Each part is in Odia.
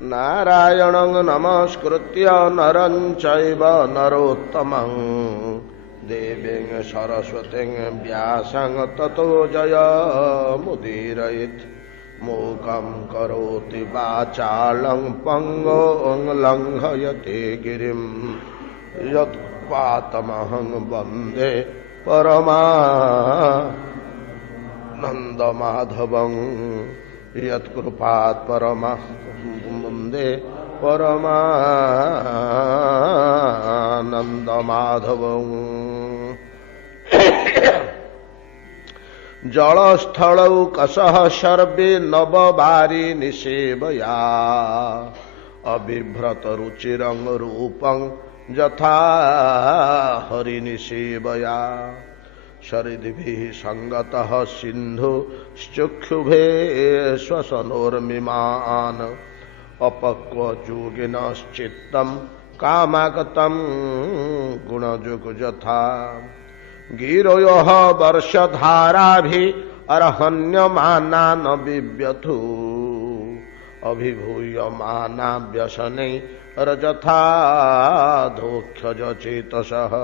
नारायणं नमस्कृत्य नरं चैव नरोत्तमं देवीं सरस्वतीं व्यासं ततो जयमुदीरयेत् मूकं करोति वाचालं पङ्गुं लङ्घयते गिरिं यत्पातमहं वन्दे परमानन्दमाधवं यत्कृपात् वन्दे परमानन्दमाधवं जलस्थलौ कसः सर्वे नववारी निसेवया अबिभ्रत रुचिरं रूपं यथा हरिनिसेवया शरीदिभिः संगतः सिन्धुश्चक्षुभे श्वसनोर्मिमान् अपक्वयोगिनश्चित्तं कामागतं गुणजुगुजथा गिरोयः वर्षधाराभिः अर्हण्यमाना न बिव्यथु अभिभूयमाना व्यसनैर्यथा धोक्षजचेतसः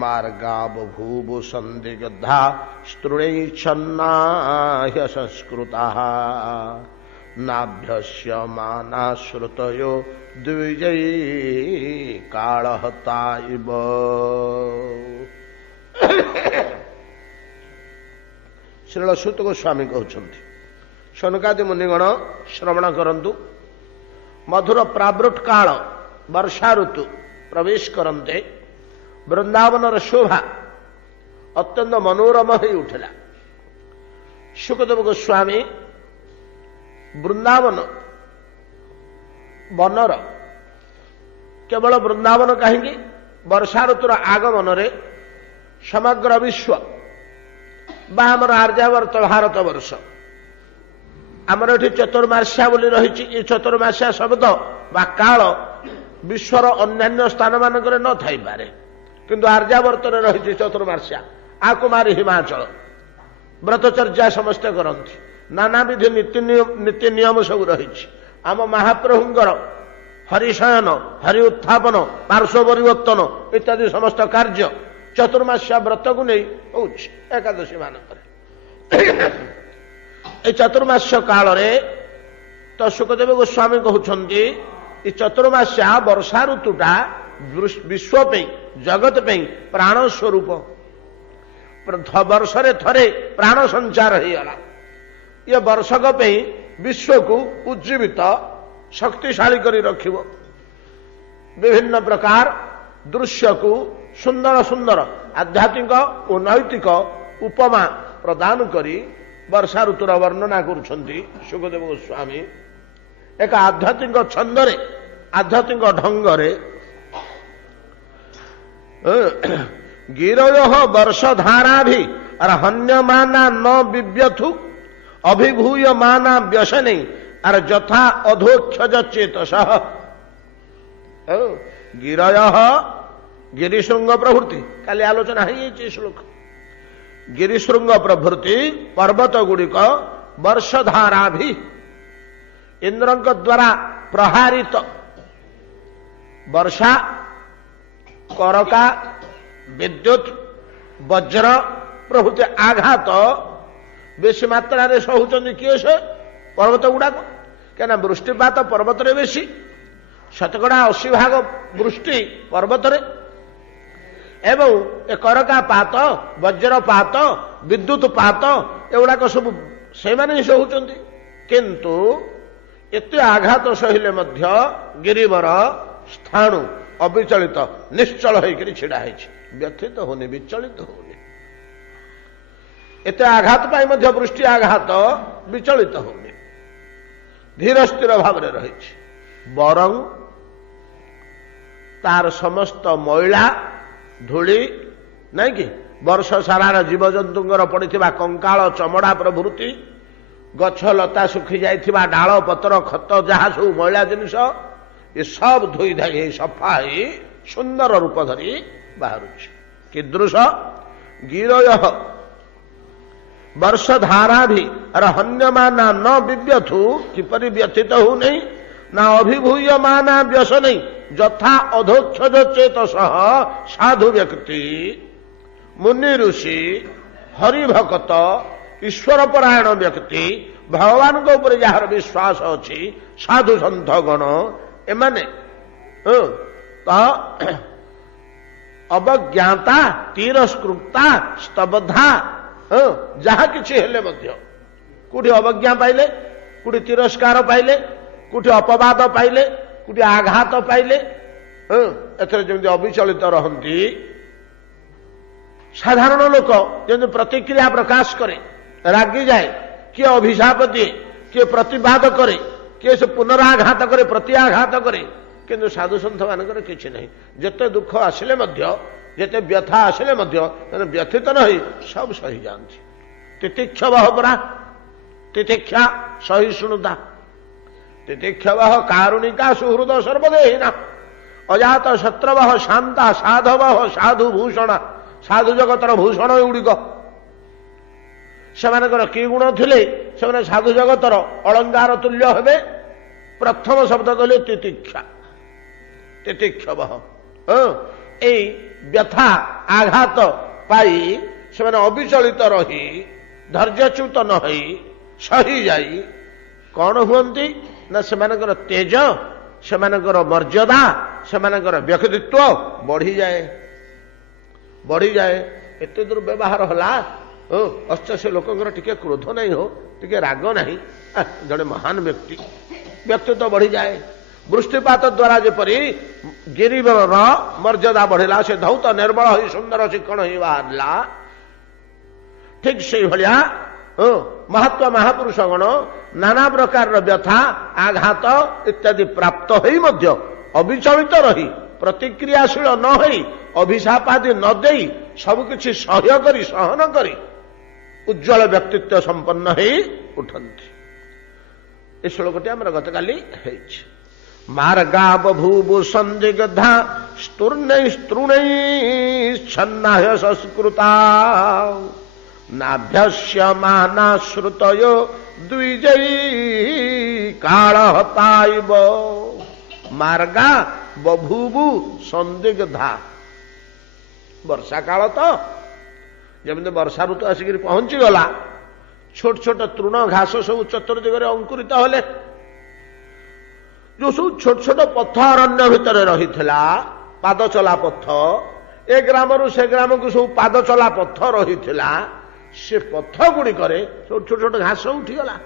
मार्गाबभूवु सन्दिग्धा स्त्रुणैच्छन्ना ह्यसंस्कृताः नाभ्यस्यमाना श्रुतयो द्विजै कालहता इव। श्रील सूत गोस्वामी कहते शौनकादि मुनिगण श्रवण करंतु। मधुर प्रावृट काल वर्षा ऋतु प्रवेश करते वृंदावन शोभा अत्यंत मनोरम हो उठला। सुखदेव गोस्वामी वृंदावन बनर केवल वृंदावन कहीं वर्षा ऋतुर आगमन रे समग्र विश्व आमर आर्यावर्त भारत वर्ष आमर ये चतुर्मास्या बोली रही। ये चतुर्मास्या शब्द बा काल विश्वर अन्यान्य स्थान मानक न थाई पारे किंतु आर्यावर्त रही चतुर्मास्या आकुमारी हिमाचल व्रतचर्या समस्ते करती नाना विधि नीति नियम सब रही। आम महाप्रभुंर हरिशयन हरि उत्थापन पार्श्व परिवर्तन इत्यादि समस्त कार्य चतुर्मास्या व्रत को नहीं हो एकादशी मानक चतुर्मास्य काल तो सुखदेव गोस्वामी कहते ये चतुर्मास्या वर्षा ऋतुटा विश्व पे जगत पे प्राण स्वरूप वर्ष थरे प्राण संचार हो गला। ये वर्षक पे विश्व को उज्जीवित शक्तिशाली करी रखिब विभिन्न प्रकार दृश्य को सुंदर सुंदर आध्यात्मिक और नैतिक उपमा प्रदान करी वर्षा ऋतुर वर्णना करुछंती सुखदेव गोस्वामी एक आध्यात्मिक छंदरे आध्यात्मिक ढंगरे गिरयोः वर्षधारा भी अर्हण्यमाना न बिव्यथु अभिभूयमाना व्यसने और जथा अधोक्षज चेतसः गिरयः गिरिशृंग प्रभृति काली आलोचना है श्लोक गिरिशृंग प्रभृति पर्वत गुड़िक वर्षधारा भी इंद्र द्वारा प्रहारित वर्षा करका विद्युत वज्र प्रभृति आघात बेसी मात्रा रे सहूचंदी किए से पर्वत गुड़ाक क्या वृष्टिपात पर्वत रे बेसी शतकड़ा 80 भाग वृष्टि पर्वत रे एवं ए करका पात वज्रपात विद्युत पात एगुड़ाक सब से ही सहूचंदी किंतु एते आघात सहिले मध्य गिरिवर स्थाणु अविचलित निश्चल होकर छिड़ा है व्यथित होने विचलित होने एते आघात पाई मध्य वृष्टि आघात विचलित होने धीर स्थिर भाव रही बरं तार समस्त मैला धूली नहीं कि वर्ष सारार जीवजंतु पड़ी कंकाल चमड़ा प्रभृति गछ लता सुखी जाइथिबा डाल पतर खत जहाँ सब मैला जिनिस ये सब धोई धाई सफा ही सुंदर रूप धरी बाहर कीदृश गिरय वर्षधारा भी अर्हण्यमाना न विव्यथु किपरि व्यथित हो नहीं ନା ଅଭିଭୂୟମାନା ବ୍ୟସନୈ ଯଥା ଅଧୋକ୍ଷଜ ଚେତସଃ ସାଧୁ ବ୍ୟକ୍ତି ମୁନି ଋଷି ହରିଭକତ ଈଶ୍ୱର ପରାୟଣ ବ୍ୟକ୍ତି ଭଗବାନଙ୍କ ଉପରେ ଯାହାର ବିଶ୍ୱାସ ଅଛି ସାଧୁ ସନ୍ଥ ଗଣ ଏମାନେ ତ ଅବଜ୍ଞାତା ତିରସ୍କୃତା ସ୍ତବଧା ଯାହା କିଛି ହେଲେ ମଧ୍ୟ କୋଉଠି ଅବଜ୍ଞା ପାଇଲେ, କୋଉଠି ତିରସ୍କାର ପାଇଲେ, କୋଉଠି ଅପବାଦ ପାଇଲେ, କୋଉଠି ଆଘାତ ପାଇଲେ, ଏଥିରେ ଯେମିତି ଅବିଚଳିତ ରହନ୍ତି। ସାଧାରଣ ଲୋକ ଯେମିତି ପ୍ରତିକ୍ରିୟା ପ୍ରକାଶ କରେ, ରାଗିଯାଏ, କିଏ ଅଭିଶାପ ଦିଏ, କିଏ ପ୍ରତିବାଦ କରେ, କିଏ ସେ ପୁନରାଘାତ କରେ, ପ୍ରତ୍ୟାଘାତ କରେ, କିନ୍ତୁ ସାଧୁସନ୍ଥ ମାନଙ୍କର କିଛି ନାହିଁ। ଯେତେ ଦୁଃଖ ଆସିଲେ ମଧ୍ୟ, ଯେତେ ବ୍ୟଥା ଆସିଲେ ମଧ୍ୟ ବ୍ୟଥିତ ନ ହୋଇ ସବୁ ସହିଯାଆନ୍ତି। ତିତିକ୍ଷବଃ ପରା, ତିତିକ୍ଷା ସହିଷ୍ଣୁତା, ତିତିକ୍ଷବଃ କାରୁଣିକା ସୁହୃଦ ସର୍ବଦେହିନା, ଅଜାତ ଶତ୍ରବଃ ଶାନ୍ତା ସାଧବଃ ସାଧୁ ଭୂଷଣା। ସାଧୁ ଜଗତର ଭୂଷଣ ଏଗୁଡ଼ିକ। ସେମାନଙ୍କର କି ଗୁଣ ଥିଲେ ସେମାନେ ସାଧୁ ଜଗତର ଅଳଙ୍କାର ତୁଲ୍ୟ ହେବେ? ପ୍ରଥମ ଶବ୍ଦ କହିଲେ ତିତିକ୍ଷା, ତିତିକ୍ଷବଃ। ଏଇ ବ୍ୟଥା ଆଘାତ ପାଇ ସେମାନେ ଅବିଚଳିତ ରହି ଧୈର୍ଯ୍ୟଚ୍ୟୁତ ନ ହୋଇ ସହିଯାଇ କଣ ହୁଅନ୍ତି ନା ସେମାନଙ୍କର ତେଜ, ସେମାନଙ୍କର ମର୍ଯ୍ୟାଦା, ସେମାନଙ୍କର ବ୍ୟକ୍ତିତ୍ୱ ବଢିଯାଏ, ବଢିଯାଏ। ଏତେ ଦୂର ବ୍ୟବହାର ହେଲା ଅବଶ୍ୟ ଲୋକଙ୍କର ଟିକେ କ୍ରୋଧ ନାହିଁ, ହୋ ଟିକେ ରାଗ ନାହିଁ, ଜଣେ ମହାନ ବ୍ୟକ୍ତି, ବ୍ୟକ୍ତିତ୍ୱ ବଢିଯାଏ। ବୃଷ୍ଟିପାତ ଦ୍ୱାରା ଯେପରି ଗିରିବରର ମର୍ଯ୍ୟାଦା ବଢିଲା, ସେ ଧୌତ ନିର୍ମଳ ହୋଇ ସୁନ୍ଦର ଚିକ୍କଣ ହୋଇ ବାହାରିଲା, ଠିକ ସେଇଭଳିଆ ମହାତ୍ମା ମହାପୁରୁଷଗଣ ନାନା ପ୍ରକାରର ବ୍ୟଥା ଆଘାତ ଇତ୍ୟାଦି ପ୍ରାପ୍ତ ହୋଇ ମଧ୍ୟ ଅବିଚଳିତ ରହି ପ୍ରତିକ୍ରିୟାଶୀଳ ନ ହୋଇ ଅଭିଶାପ ଆଦି ନ ଦେଇ ସବୁକିଛି ସହ୍ୟ କରି ସହନ କରି ଉଜ୍ଜ୍ୱଳ ବ୍ୟକ୍ତିତ୍ୱ ସମ୍ପନ୍ନ ହୋଇ ଉଠନ୍ତି। ଏ ଶ୍ଲୋକଟି ଆମର ଗତକାଲି ହେଇଛି। ମାର୍ଗା ବଭୂବୁ ସନ୍ଦିଗ୍ଧା ସ୍ତୃଣୈଶ୍ଛନ୍ନାୟ ସଂସ୍କୃତା ନାଭ୍ୟସ୍ୟମାନା ଶ୍ରୁତୟୋ ଦ୍ୱିଜୈ କାଳଃ ପାଇବ। ମାର୍ଗା ବଭୂବୁ ସନ୍ଦିଗ୍ଧା, ବର୍ଷା କାଳ ତ, ଯେମିତି ବର୍ଷା ଋତୁ ଆସିକିରି ପହଞ୍ଚିଗଲା, ଛୋଟ ଛୋଟ ତୃଣ ଘାସ ସବୁ ଚତୁର୍ଦିଗରେ ଅଙ୍କୁରିତ ହେଲେ, ଯୋଉ ସବୁ ଛୋଟ ଛୋଟ ପଥ ଅରଣ୍ୟ ଭିତରେ ରହିଥିଲା, ପାଦ ଚଲା ପଥ, ଏ ଗ୍ରାମରୁ ସେ ଗ୍ରାମକୁ ସବୁ ପାଦ ଚଲା ପଥ ରହିଥିଲା, ସେ ପଥ ଗୁଡ଼ିକରେ ସବୁ ଛୋଟ ଛୋଟ ଘାସ ଉଠିଗଲା।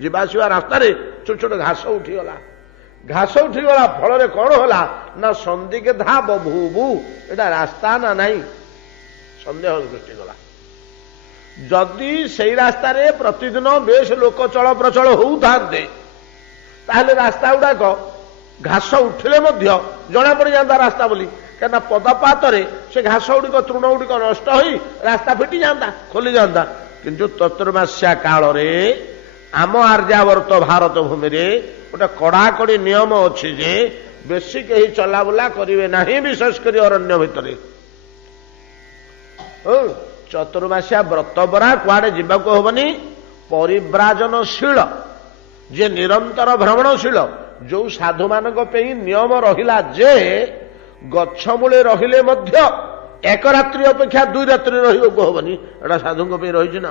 ଯିବା ଆସିବା ରାସ୍ତାରେ ଛୋଟ ଛୋଟ ଘାସ ଉଠିଗଲା। ଘାସ ଉଠିଗଲା ଫଳରେ କଣ ହେଲା ନା ସନ୍ଦିଗ୍ଧା ବଭୂବୁ, ଏଟା ରାସ୍ତା ନା ନାହିଁ ସନ୍ଦେହ ସୃଷ୍ଟି କଲା। ଯଦି ସେଇ ରାସ୍ତାରେ ପ୍ରତିଦିନ ବେଶ ଲୋକ ଚଳପ୍ରଚଳ ହଉଥାନ୍ତେ, ତାହେଲେ ରାସ୍ତା ଗୁଡାକ ଘାସ ଉଠିଲେ ମଧ୍ୟ ଜଣା ପଡିଯାନ୍ତା ରାସ୍ତା ବୋଲି, କାହିଁକିନା ପଦପାତରେ ସେ ଘାସ ଗୁଡ଼ିକ ତୃଣ ଗୁଡ଼ିକ ନଷ୍ଟ ହୋଇ ରାସ୍ତା ଫିଟିଯାନ୍ତା, ଖୋଲିଯାନ୍ତା। କିନ୍ତୁ ଚତୁର୍ମାସ୍ୟା କାଳରେ ଆମ ଆର୍ଯ୍ୟାବର୍ତ ଭାରତ ଭୂମିରେ ଗୋଟେ କଡାକଡି ନିୟମ ଅଛି ଯେ ବେଶୀ କେହି ଚଲାବୁଲା କରିବେ ନାହିଁ, ବିଶେଷ କରି ଅରଣ୍ୟ ଭିତରେ। ଚତୁର୍ମାସ୍ୟା ବ୍ରତ ପରା, କୁଆଡେ ଯିବାକୁ ହବନି। ପରିବ୍ରାଜନଶୀଳ, ଯେ ନିରନ୍ତର ଭ୍ରମଣଶୀଳ, ଯୋଉ ସାଧୁମାନଙ୍କ ପାଇଁ ନିୟମ ରହିଲା ଯେ ଗଛ ମୂଳେ ରହିଲେ ମଧ୍ୟ ଏକ ରାତ୍ରି ଅପେକ୍ଷା 2 ରାତ୍ରି ରହିବାକୁ ହବନି, ଏଟା ସାଧୁଙ୍କ ପାଇଁ ରହିଛି ନା।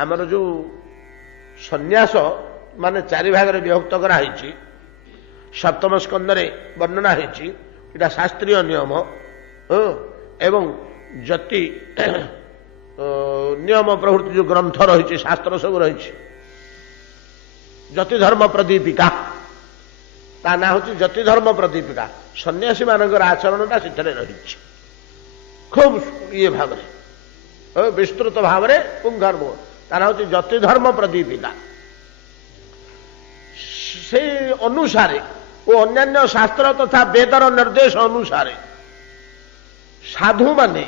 ଆମର ଯୋଉ ସନ୍ନ୍ୟାସ ମାନେ 4 ଭାଗରେ ବିଭକ୍ତ କରାହେଇଛି, ସପ୍ତମ ସ୍କନ୍ଧରେ ବର୍ଣ୍ଣନା ହେଇଛି, ଏଟା ଶାସ୍ତ୍ରୀୟ ନିୟମ। ଏବଂ ଯତି ନିୟମ ପ୍ରଭୃତି ଯୋଉ ଗ୍ରନ୍ଥ ରହିଛି, ଶାସ୍ତ୍ର ସବୁ ରହିଛି। ଯତି ଧର୍ମ ପ୍ରଦୀପିକା, ତା ନାଁ ହଉଛି ଯତି ଧର୍ମ ପ୍ରଦୀପିକା। ସନ୍ନ୍ୟାସୀ ମାନଙ୍କର ଆଚରଣଟା ସେଥିରେ ରହିଛି ଖୁବ୍ ଇଏ ଭାବରେ, ବିସ୍ତୃତ ଭାବରେ ପୁଙ୍ଖାନୁପୁଙ୍ଖ। ତା ନାଁ ହଉଛି ଯତି ଧର୍ମ ପ୍ରଦୀପିକା। ସେଇ ଅନୁସାରେ ଓ ଅନ୍ୟାନ୍ୟ ଶାସ୍ତ୍ର ତଥା ବେଦର ନିର୍ଦ୍ଦେଶ ଅନୁସାରେ ସାଧୁମାନେ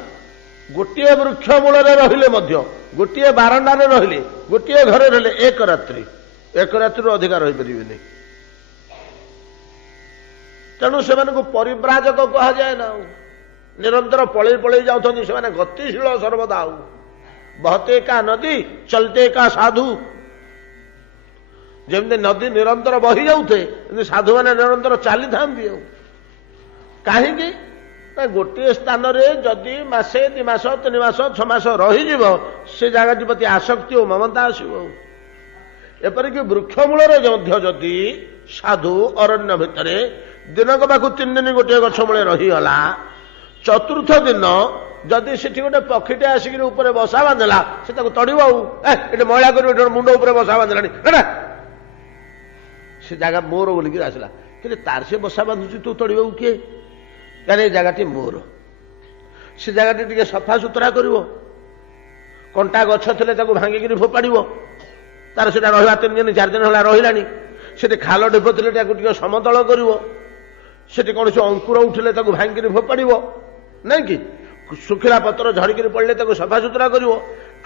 ଗୋଟିଏ ବୃକ୍ଷ ମୂଳରେ ରହିଲେ ମଧ୍ୟ, ଗୋଟିଏ ବାରଣ୍ଡାରେ ରହିଲେ, ଗୋଟିଏ ଘରେ ରହିଲେ ଏକ ରାତ୍ରିରୁ ଅଧିକା ରହିପାରିବେନି। ତେଣୁ ସେମାନଙ୍କୁ ପରିବ୍ରାଜକ କୁହାଯାଏ ନା। ନିରନ୍ତର ପଳେଇ ପଳେଇ ଯାଉଛନ୍ତି ସେମାନେ, ଗତିଶୀଳ ସର୍ବଦା। ବହତେ କା ନଦୀ ଚଲତେ କା ସାଧୁ। ଯେମିତି ନଦୀ ନିରନ୍ତର ବହି ଯାଉଥାଏ ଏମିତି ସାଧୁମାନେ ନିରନ୍ତର ଚାଲିଥାନ୍ତି। ଆଉ କାହିଁକି ନା ଗୋଟିଏ ସ୍ଥାନରେ ଯଦି ମାସେ 2 ମାସ 3 ମାସ 6 ମାସ ରହିଯିବ ସେ ଜାଗାଟି ପ୍ରତି ଆସକ୍ତି ଓ ମମତା ଆସିବ। ଏପରିକି ବୃକ୍ଷ ମୂଳରେ ମଧ୍ୟ ଯଦି ସାଧୁ ଅରଣ୍ୟ ଭିତରେ ଦିନକ ପାଖକୁ 3 ଦିନ ଗୋଟିଏ ଗଛ ମୂଳେ ରହିଗଲା, ଚତୁର୍ଥ ଦିନ ଯଦି ସେଠି ଗୋଟେ ପକ୍ଷୀଟେ ଆସିକି ଉପରେ ବସା ବାନ୍ଧିଲା ସେ ତାକୁ ତଡ଼ିବ। ଆଉ ଏଠି ମଇଳା କରିବ, ଏଠି ମୁଣ୍ଡ ଉପରେ ବସା ବାନ୍ଧିଲାଣି, ସେ ଜାଗା ମୋର ବୋଲିକି ଆସିଲା। କିନ୍ତୁ ତାର ସେ ବସା ବାନ୍ଧୁଛି, ତୁ ତଡ଼ିବାକୁ କିଏ? କାରଣ ଏ ଜାଗାଟି ମୋର। ସେ ଜାଗାଟି ଟିକେ ସଫା ସୁତରା କରିବ, କଣ୍ଟା ଗଛ ଥିଲେ ତାକୁ ଭାଙ୍ଗିକିରି ଫୋପାଡ଼ିବ। ତାର ସେଟା ରହିବା 3 ଦିନ 4 ଦିନ ହେଲା ରହିଲାଣି। ସେଠି ଖାଲ ଢିପ ଥିଲେ ତାକୁ ଟିକେ ସମତଳ କରିବ। ସେଠି କୌଣସି ଅଙ୍କୁର ଉଠିଲେ ତାକୁ ଭାଙ୍ଗିକିରି ଫୋପାଡ଼ିବ, ନାଇଁ କି? ଶୁଖିଲା ପତ୍ର ଝଡ଼ିକିରି ପଡ଼ିଲେ ତାକୁ ସଫା ସୁତରା କରିବ।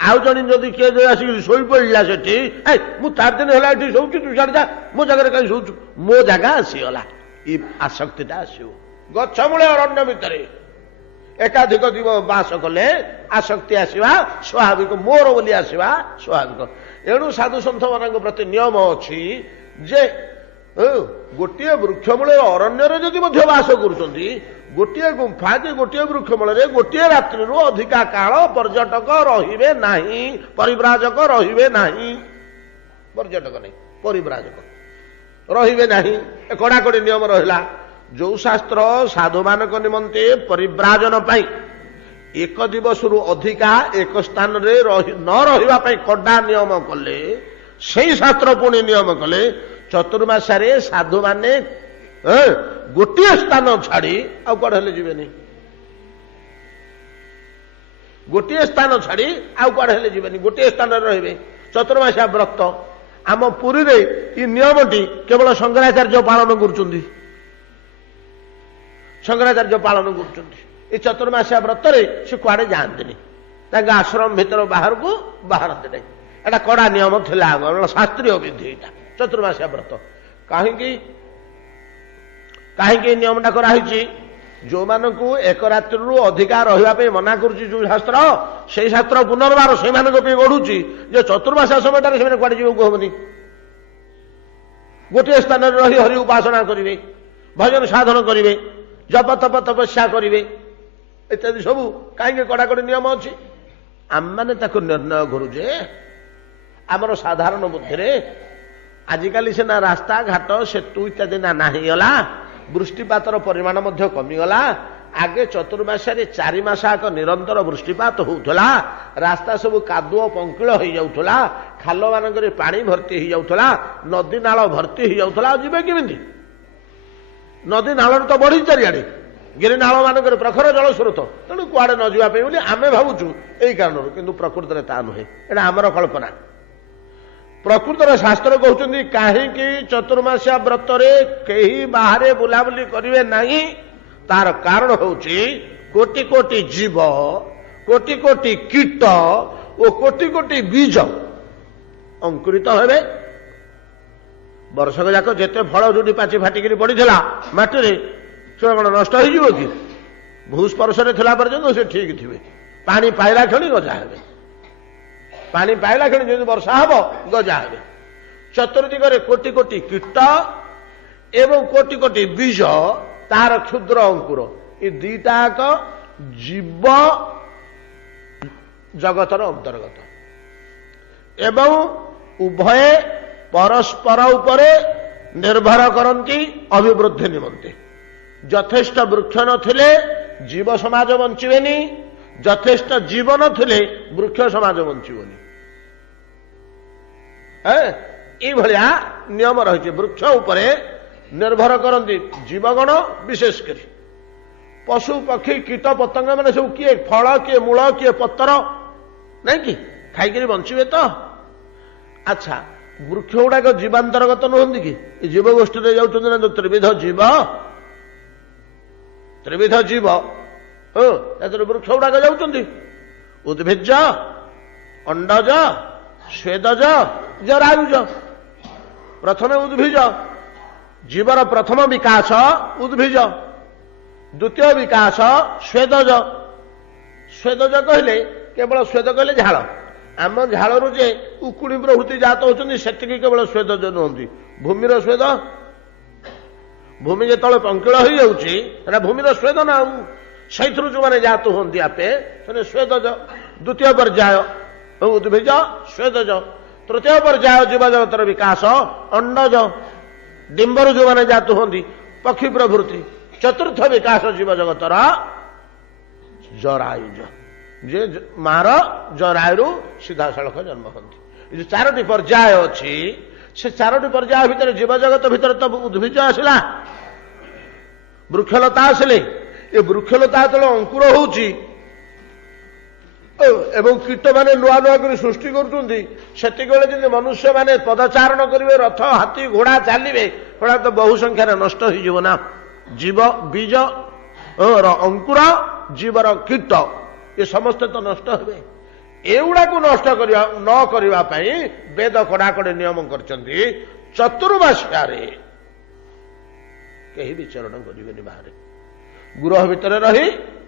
ଆଉ ଜଣେ ଯଦି କିଏ ଆସିକି ଶୋଇ ପଡ଼ିଲା ସେଠି, ମୁଁ 4 ଦିନ ହେଲା ଏଠି ଶୋଉଛି, ତୁ ସିଆଡ଼େ ଯା, ମୋ ଜାଗାରେ କାହିଁ ଶୋଉଛୁ? ମୋ ଜାଗା ଆସିଗଲା, ଏ ଆସକ୍ତିଟା ଆସିବ। ଗଛ ମୂଳେ ଅରଣ୍ୟ ଭିତରେ ଏକାଧିକ ଜୀବ ବାସ କଲେ ଆସକ୍ତି ଆସିବା ସ୍ୱାଭାବିକ, ମୋର ବୋଲି ଆସିବା ସ୍ୱାଭାବିକ। ଏଣୁ ସାଧୁସନ୍ଥ ମାନଙ୍କ ପ୍ରତି ନିୟମ ଅଛି ଯେ ଗୋଟିଏ ବୃକ୍ଷ ମୂଳେ ଅରଣ୍ୟରେ ଯଦି ମଧ୍ୟ ବାସ କରୁଛନ୍ତି, ଗୋଟିଏ ଗୁମ୍ଫା କି ଗୋଟିଏ ବୃକ୍ଷ ମୂଳରେ ଗୋଟିଏ ରାତ୍ରିରୁ ଅଧିକା କାଳ ପର୍ଯ୍ୟଟକ ରହିବେ ନାହିଁ, ପରିବ୍ରାଜକ ରହିବେ ନାହିଁ। ପର୍ଯ୍ୟଟକ ନାହିଁ, ପରିବ୍ରାଜକ ରହିବେ ନାହିଁ, ଏ କଡ଼ାକଡ଼ି ନିୟମ ରହିଲା। ଯୋଉ ଶାସ୍ତ୍ର ସାଧୁମାନଙ୍କ ନିମନ୍ତେ ପରିବ୍ରାଜନ ପାଇଁ 1 ଦିବସରୁ ଅଧିକା ଏକ ସ୍ଥାନରେ ନ ରହିବା ପାଇଁ କଡ଼ା ନିୟମ କଲେ, ସେଇ ଶାସ୍ତ୍ର ପୁଣି ନିୟମ କଲେ ଚତୁର୍ମାସରେ ସାଧୁମାନେ ଗୋଟିଏ ସ୍ଥାନ ଛାଡ଼ି ଆଉ କୁଆଡ଼େ ହେଲେ ଯିବେନି। ଗୋଟିଏ ସ୍ଥାନ ଛାଡ଼ି ଆଉ କୁଆଡ଼େ ହେଲେ ଯିବେନି, ଗୋଟିଏ ସ୍ଥାନରେ ରହିବେ। ଚତୁର୍ମାସିଆ ବ୍ରତ ଆମ ପୁରୀରେ ଏ ନିୟମଟି କେବଳ ଶଙ୍କରାଚାର୍ଯ୍ୟ ପାଳନ କରୁଛନ୍ତି। ଶଙ୍କରାଚାର୍ଯ୍ୟ ପାଳନ କରୁଛନ୍ତି। ଏ ଚତୁର୍ମାସିଆ ବ୍ରତରେ ସେ କୁଆଡ଼େ ଯାଆନ୍ତିନି, ତାଙ୍କ ଆଶ୍ରମ ଭିତର ବାହାରକୁ ବାହାରନ୍ତି ନାହିଁ। ଏଟା କଡ଼ା ନିୟମ ଥିଲା, ଶାସ୍ତ୍ରୀୟ ବିଧି ଏଇଟା ଚତୁର୍ମାସିଆ ବ୍ରତ। କାହିଁକି କାହିଁକି ନିୟମଟା କରାହେଇଛି? ଯୋଉମାନଙ୍କୁ 1 ରାତ୍ରିରୁ ଅଧିକା ରହିବା ପାଇଁ ମନା କରୁଛି ଯୋଉ ଶାସ୍ତ୍ର, ସେଇ ଶାସ୍ତ୍ର ପୁନର୍ବାର ସେଇମାନଙ୍କ ପାଇଁ ଗଢୁଛି ଯେ ଚତୁର୍ମାସିଆ ସମୟଟାରେ ସେମାନେ କୁଆଡ଼େ ଯିବାକୁ ହବନି। ଗୋଟିଏ ସ୍ଥାନରେ ରହି ହରି ଉପାସନା କରିବେ, ଭଜନ ସାଧନ କରିବେ, ଜପ ତପ ତପସ୍ୟା କରିବେ, ଇତ୍ୟାଦି ସବୁ କାହିଁକି କଡ଼ାକଡ଼ି ନିୟମ ଅଛି? ଆମମାନେ ତାକୁ ନିର୍ଣ୍ଣୟ କରୁ ଯେ ଆମର ସାଧାରଣ ବୁଦ୍ଧିରେ ଆଜିକାଲି ସିନା ରାସ୍ତାଘାଟ ସେତୁ ଇତ୍ୟାଦି ନାହିଁ ଗଲା, ବୃଷ୍ଟିପାତର ପରିମାଣ ମଧ୍ୟ କମିଗଲା। ଆଗେ ଚତୁର୍ମାସରେ 4 ମାସ ଆଗ ନିରନ୍ତର ବୃଷ୍ଟିପାତ ହେଉଥିଲା, ରାସ୍ତା ସବୁ କାଦୁଅ ପଙ୍କିଳ ହେଇଯାଉଥିଲା, ଖାଲ ମାନଙ୍କରେ ପାଣି ଭର୍ତ୍ତି ହେଇଯାଉଥିଲା, ନଦୀ ନାଳ ଭର୍ତ୍ତି ହେଇଯାଉଥିଲା। ଆଉ ଯିବେ କେମିତି? ନଦୀ ନାଳରେ ତ ବଢି ଚାରିଆଡ଼େ, ଗିରିନାଳ ମାନଙ୍କରେ ପ୍ରଖର ଜଳ ସ୍ରୋତ, ତେଣୁ କୁଆଡ଼େ ନ ଯିବା ପାଇଁ ବୋଲି ଆମେ ଭାବୁଛୁ ଏଇ କାରଣରୁ, କିନ୍ତୁ ପ୍ରକୃତରେ ତା ନୁହେଁ, ଏଟା ଆମର କଳ୍ପନା। ପ୍ରକୃତରେ ଶାସ୍ତ୍ର କହୁଛନ୍ତି କାହିଁକି ଚତୁର୍ମାସିଆ ବ୍ରତରେ କେହି ବାହାରେ ବୁଲାବୁଲି କରିବେ ନାହିଁ, ତାର କାରଣ ହେଉଛି କୋଟି କୋଟି ଜୀବ, କୋଟି କୋଟି କୀଟ ଓ କୋଟି କୋଟି ବୀଜ ଅଙ୍କୁରିତ ହେବେ। ବର୍ଷକ ଯାକ ଯେତେ ଫଳ ଯୋଉଠି ପାଚି ଫାଟିକିରି ପଡ଼ିଥିଲା ମାଟିରେ, ସେ କ'ଣ ନଷ୍ଟ ହେଇଯିବ କି? ଭୂସ୍ପର୍ଶରେ ଥିଲା ପର୍ଯ୍ୟନ୍ତ ସେ ଠିକ ଥିବେ। ପାଣି ପାଇଲା କ୍ଷଣି ଗଜା ହେବେ, ପାଣି ପାଇଲା କ୍ଷଣି ଯେମିତି ବର୍ଷା ହବ ଗଜା ହେବେ। ଚତୁର୍ଦିଗରେ କୋଟି କୋଟି କୀଟ ଏବଂ କୋଟି କୋଟି ବୀଜ, ତାର କ୍ଷୁଦ୍ର ଅଙ୍କୁର, ଏ ଦିଟାକ ଜୀବ ଜଗତର ଅନ୍ତର୍ଗତ ଏବଂ ଉଭୟ ପରସ୍ପର ଉପରେ ନିର୍ଭର କରନ୍ତି ଅଭିବୃଦ୍ଧି ନିମନ୍ତେ। ଯଥେଷ୍ଟ ବୃକ୍ଷ ନଥିଲେ ଜୀବ ସମାଜ ବଞ୍ଚିବେନି, ଯଥେଷ୍ଟ ଜୀବ ନଥିଲେ ବୃକ୍ଷ ସମାଜ ବଞ୍ଚିବନି। ଏଇଭଳିଆ ନିୟମ ରହିଛି। ବୃକ୍ଷ ଉପରେ ନିର୍ଭର କରନ୍ତି ଜୀବଗଣ, ବିଶେଷ କରି ପଶୁ ପକ୍ଷୀ କୀଟ ପତଙ୍ଗ ମାନେ ସବୁ କିଏ ଫଳ, କିଏ ମୂଳ, କିଏ ପତ୍ର, ନାଇଁ କି ଖାଇକିରି ବଞ୍ଚିବେ ତ। ଆଚ୍ଛା, ବୃକ୍ଷ ଗୁଡାକ ଜୀବାନ୍ତର୍ଗତ ନୁହନ୍ତି କି? ଏ ଜୀବଗୋଷ୍ଠୀରେ ଯାଉଛନ୍ତି ନା ଯୋଉ ତ୍ରିବିଧ ଜୀବ, ତ୍ରିବିଧ ଜୀବ, ଏଥିରେ ବୃକ୍ଷ ଗୁଡାକ ଯାଉଛନ୍ତି। ଉଦ୍ଭିଜ, ଅଣ୍ଡଜ, ସ୍ୱେଦଜ, ଜରାୟୁଜ। ପ୍ରଥମେ ଉଦ୍ଭିଜ, ଜୀବର ପ୍ରଥମ ବିକାଶ ଉଦ୍ଭିଜ, ଦ୍ୱିତୀୟ ବିକାଶ ସ୍ୱେଦଜ। ସ୍ୱେଦଜ କହିଲେ କେବଳ ସ୍ୱେଦ କହିଲେ ଝାଳ, ଆମ ଝାଳରୁ ଯେ ଉକୁଣି ପ୍ରଭୃତି ଜାତ ହଉଛନ୍ତି ସେତିକି କେବଳ ସ୍ୱେଦଜ ନୁହନ୍ତି, ଭୂମିର ସ୍ୱେଦ। ଭୂମି ଯେତେବେଳେ ପଙ୍କିଳ ହେଇଯାଉଛି ସେଟା ଭୂମିର ସ୍ୱେଦ ନା, ଆଉ ସେଇଥିରୁ ଯୋଉମାନେ ଜାତ ହୁଅନ୍ତି ଆପେ ସେମାନେ ସ୍ୱେଦଜ। ଦ୍ୱିତୀୟ ପର୍ଯ୍ୟାୟ ଉଦ୍ଭିଜ ସ୍ୱେଦଜ। ତୃତୀୟ ପର୍ଯ୍ୟାୟ ଜୀବଜଗତର ବିକାଶ ଅଣ୍ଡଜ। ଡିମ୍ବରୁ ଯୋଉମାନେ ଜାତ ହୁଅନ୍ତି ପକ୍ଷୀ ପ୍ରଭୃତି। ଚତୁର୍ଥ ବିକାଶ ଜୀବଜଗତର ଜରାୟୁଜ, ଯେ ମାର ଜରାୟୁରୁ ସିଧାସଳଖ ଜନ୍ମ ହୁଅନ୍ତି। ଏ ଯୋଉ ଚାରୋଟି ପର୍ଯ୍ୟାୟ ଅଛି, ସେ ଚାରୋଟି ପର୍ଯ୍ୟାୟ ଭିତରେ ଜୀବଜଗତ ଭିତରେ ତ ଉଦ୍ଭିଜ ଆସିଲା, ବୃକ୍ଷଲତା ଆସିଲେ। ଏ ବୃକ୍ଷଲତା ଯେତେବେଳେ ଅଙ୍କୁର ହଉଛି ଏବଂ କୀଟମାନେ ନୂଆ ନୂଆ କରି ସୃଷ୍ଟି କରୁଛନ୍ତି, ସେତିକିବେଳେ ଯଦି ମନୁଷ୍ୟମାନେ ପଦଚାରଣ କରିବେ, ରଥ ହାତୀ ଘୋଡ଼ା ଚାଲିବେ, ସେଗୁଡ଼ା ତ ବହୁ ସଂଖ୍ୟାରେ ନଷ୍ଟ ହେଇଯିବ ନା। ଜୀବ ବୀଜ ଅଙ୍କୁର, ଜୀବର କୀଟ, ଏ ସମସ୍ତେ ତ ନଷ୍ଟ ହେବେ। ଏଗୁଡ଼ାକୁ ନଷ୍ଟ ନ କରିବା ପାଇଁ ବେଦ କଡ଼ାକଡ଼ି ନିୟମ କରିଛନ୍ତି। ଚତୁର୍ମାସ୍ୟାରେ କେହି ବିଚରଣ କରିବେନି ବାହାରେ, ଗୃହ ଭିତରେ ରହି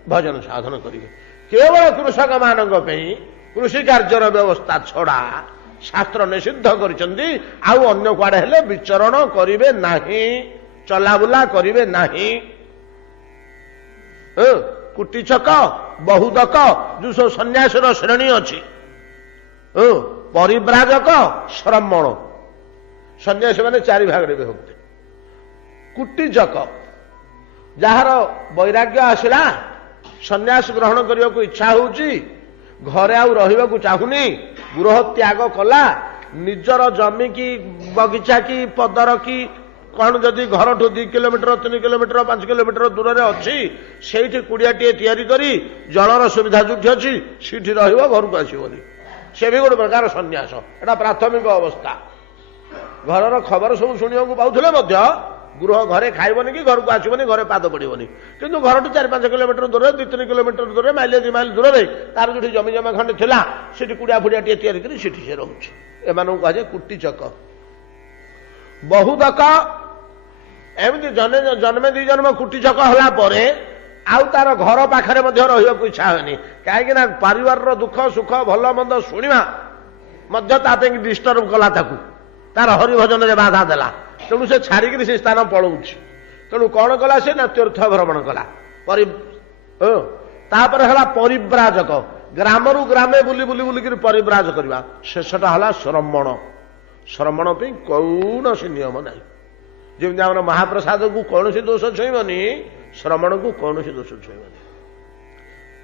ଭଜନ ସାଧନ କରିବେ। କେବଳ କୃଷକମାନଙ୍କ ପାଇଁ କୃଷି କାର୍ଯ୍ୟର ବ୍ୟବସ୍ଥା ଛଡ଼ା ଶାସ୍ତ୍ର ନିଷିଦ୍ଧ କରିଛନ୍ତି। ଆଉ ଅନ୍ୟ କୁଆଡ଼େ ହେଲେ ବିଚରଣ କରିବେ ନାହିଁ, ଚଲାବୁଲା କରିବେ ନାହିଁ। କୁଟିଚକ, ବହୁଦକ, ଯୋଉ ସବୁ ସନ୍ନ୍ୟାସୀର ଶ୍ରେଣୀ ଅଛି, ପରିବ୍ରାଜକ, ଶ୍ରମଣ, ସନ୍ନ୍ୟାସୀ ମାନେ ଚାରି ଭାଗରେ ବିଭକ୍ତ। କୁଟିଚକ, ଯାହାର ବୈରାଗ୍ୟ ଆସିଲା, ସନ୍ନ୍ୟାସ ଗ୍ରହଣ କରିବାକୁ ଇଚ୍ଛା ହଉଛି, ଘରେ ଆଉ ରହିବାକୁ ଚାହୁଁନି, ଗୃହ ତ୍ୟାଗ କଲା, ନିଜର ଜମି କି ବଗିଚା କି ପଦର କି କଣ ଯଦି ଘରଠୁ 2 କିଲୋମିଟର 3 କିଲୋମିଟର 5 କିଲୋମିଟର ଦୂରରେ ଅଛି, ସେଇଠି କୁଡ଼ିଆଟିଏ ତିଆରି କରି ଜଳର ସୁବିଧା ଯୋଉଠି ଅଛି ସେଇଠି ରହିବ, ଘରକୁ ଆସିବନି। ସେ ବି ଗୋଟେ ପ୍ରକାର ସନ୍ନ୍ୟାସ। ଏଟା ପ୍ରାଥମିକ ଅବସ୍ଥା। ଘରର ଖବର ସବୁ ଶୁଣିବାକୁ ପାଉଥିଲେ ମଧ୍ୟ ଗୃହ ଘରେ ଖାଇବନି କି ଘରକୁ ଆସିବନି, ଘରେ ପାଦ ପଡ଼ିବନି। କିନ୍ତୁ ଘରଠୁ 4-5 କିଲୋମିଟର ଦୂରରେ, 2-3 କିଲୋମିଟର ଦୂରରେ, ମାଇଲ 2 ମାଇଲ ଦୂରରେ ତାର ଯୋଉଠି ଜମି ଜମା ଖଣ୍ଡେ ଥିଲା, ସେଠି କୁଡ଼ିଆ ଫୁଡ଼ିଆଟିଏ ତିଆରି କରି ସେଠି ସେ ରହୁଛି। ଏମାନଙ୍କୁ କୁହାଯାଏ କୁଟିଚକ। ବହୁଦକ, ଏମିତି ଜନ୍ମେ 2 ଜନ୍ମ କୁଟିଚକ ହେଲା ପରେ ଆଉ ତାର ଘର ପାଖରେ ମଧ୍ୟ ରହିବାକୁ ଇଚ୍ଛା ହୁଏନି। କାହିଁକି ନା ପରିବାରର ଦୁଃଖ ସୁଖ ଭଲ ମନ୍ଦ ଶୁଣିବା ମଧ୍ୟ ତା ପାଇଁ ଡିଷ୍ଟର୍ବ କଲା, ତାକୁ ତାର ହରିଭଜନରେ ବାଧା ଦେଲା। ତେଣୁ ସେ ଛାଡ଼ିକିରି ସେ ସ୍ଥାନ ପଳଉଛି। ତେଣୁ କଣ କଲା ସେ ନା ତୀର୍ଥ ଭ୍ରମଣ କଲା। ତାପରେ ହେଲା ପରିବ୍ରାଜକ, ଗ୍ରାମରୁ ଗ୍ରାମେ ବୁଲି ବୁଲି ବୁଲିକିରି ପରିବ୍ରାଜ କରିବା। ଶେଷଟା ହେଲା ଶ୍ରମଣ। ଶ୍ରମଣ ପାଇଁ କୌଣସି ନିୟମ ନାହିଁ। ଯେମିତି ଆମର ମହାପ୍ରସାଦକୁ କୌଣସି ଦୋଷ ଛୁଇଁବନି, ଶ୍ରମଣକୁ କୌଣସି ଦୋଷ ଛୁଇଁବନି।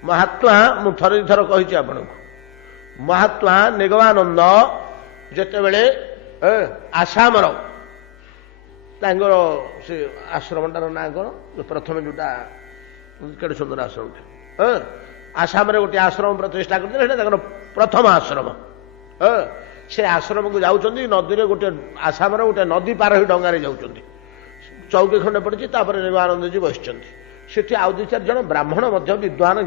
ମହାତ୍ମା, ମୁଁ ଥରେ 2 ଥର କହିଛି ଆପଣଙ୍କୁ, ମହାତ୍ମା ନିଗମାନନ୍ଦ ଯେତେବେଳେ ଆସାମର ତାଙ୍କର ସେ ଆଶ୍ରମଟାର ନାଁ କଣ, ପ୍ରଥମେ ଯୋଉଟା କେଡ଼େ ସୁନ୍ଦର ଆଶ୍ରମଟା, ଆସାମରେ ଗୋଟିଏ ଆଶ୍ରମ ପ୍ରତିଷ୍ଠା କରିଥିଲେ, ସେଟା ତାଙ୍କର ପ୍ରଥମ ଆଶ୍ରମ। ସେ ଆଶ୍ରମକୁ ଯାଉଛନ୍ତି, ନଦୀରେ ଗୋଟେ ଆସାମର ଗୋଟେ ନଦୀ ପାର ହୋଇ ଡଙ୍ଗାରେ ଯାଉଛନ୍ତି। ଚୌକି ଖଣ୍ଡେ ପଡ଼ିଛି, ତାପରେ ନିଗମାନନ୍ଦଜୀ ବସିଛନ୍ତି। ସେଠି ଆଉ 2-4 ଜଣ ବ୍ରାହ୍ମଣ ମଧ୍ୟ ବିଦ୍ୱାନ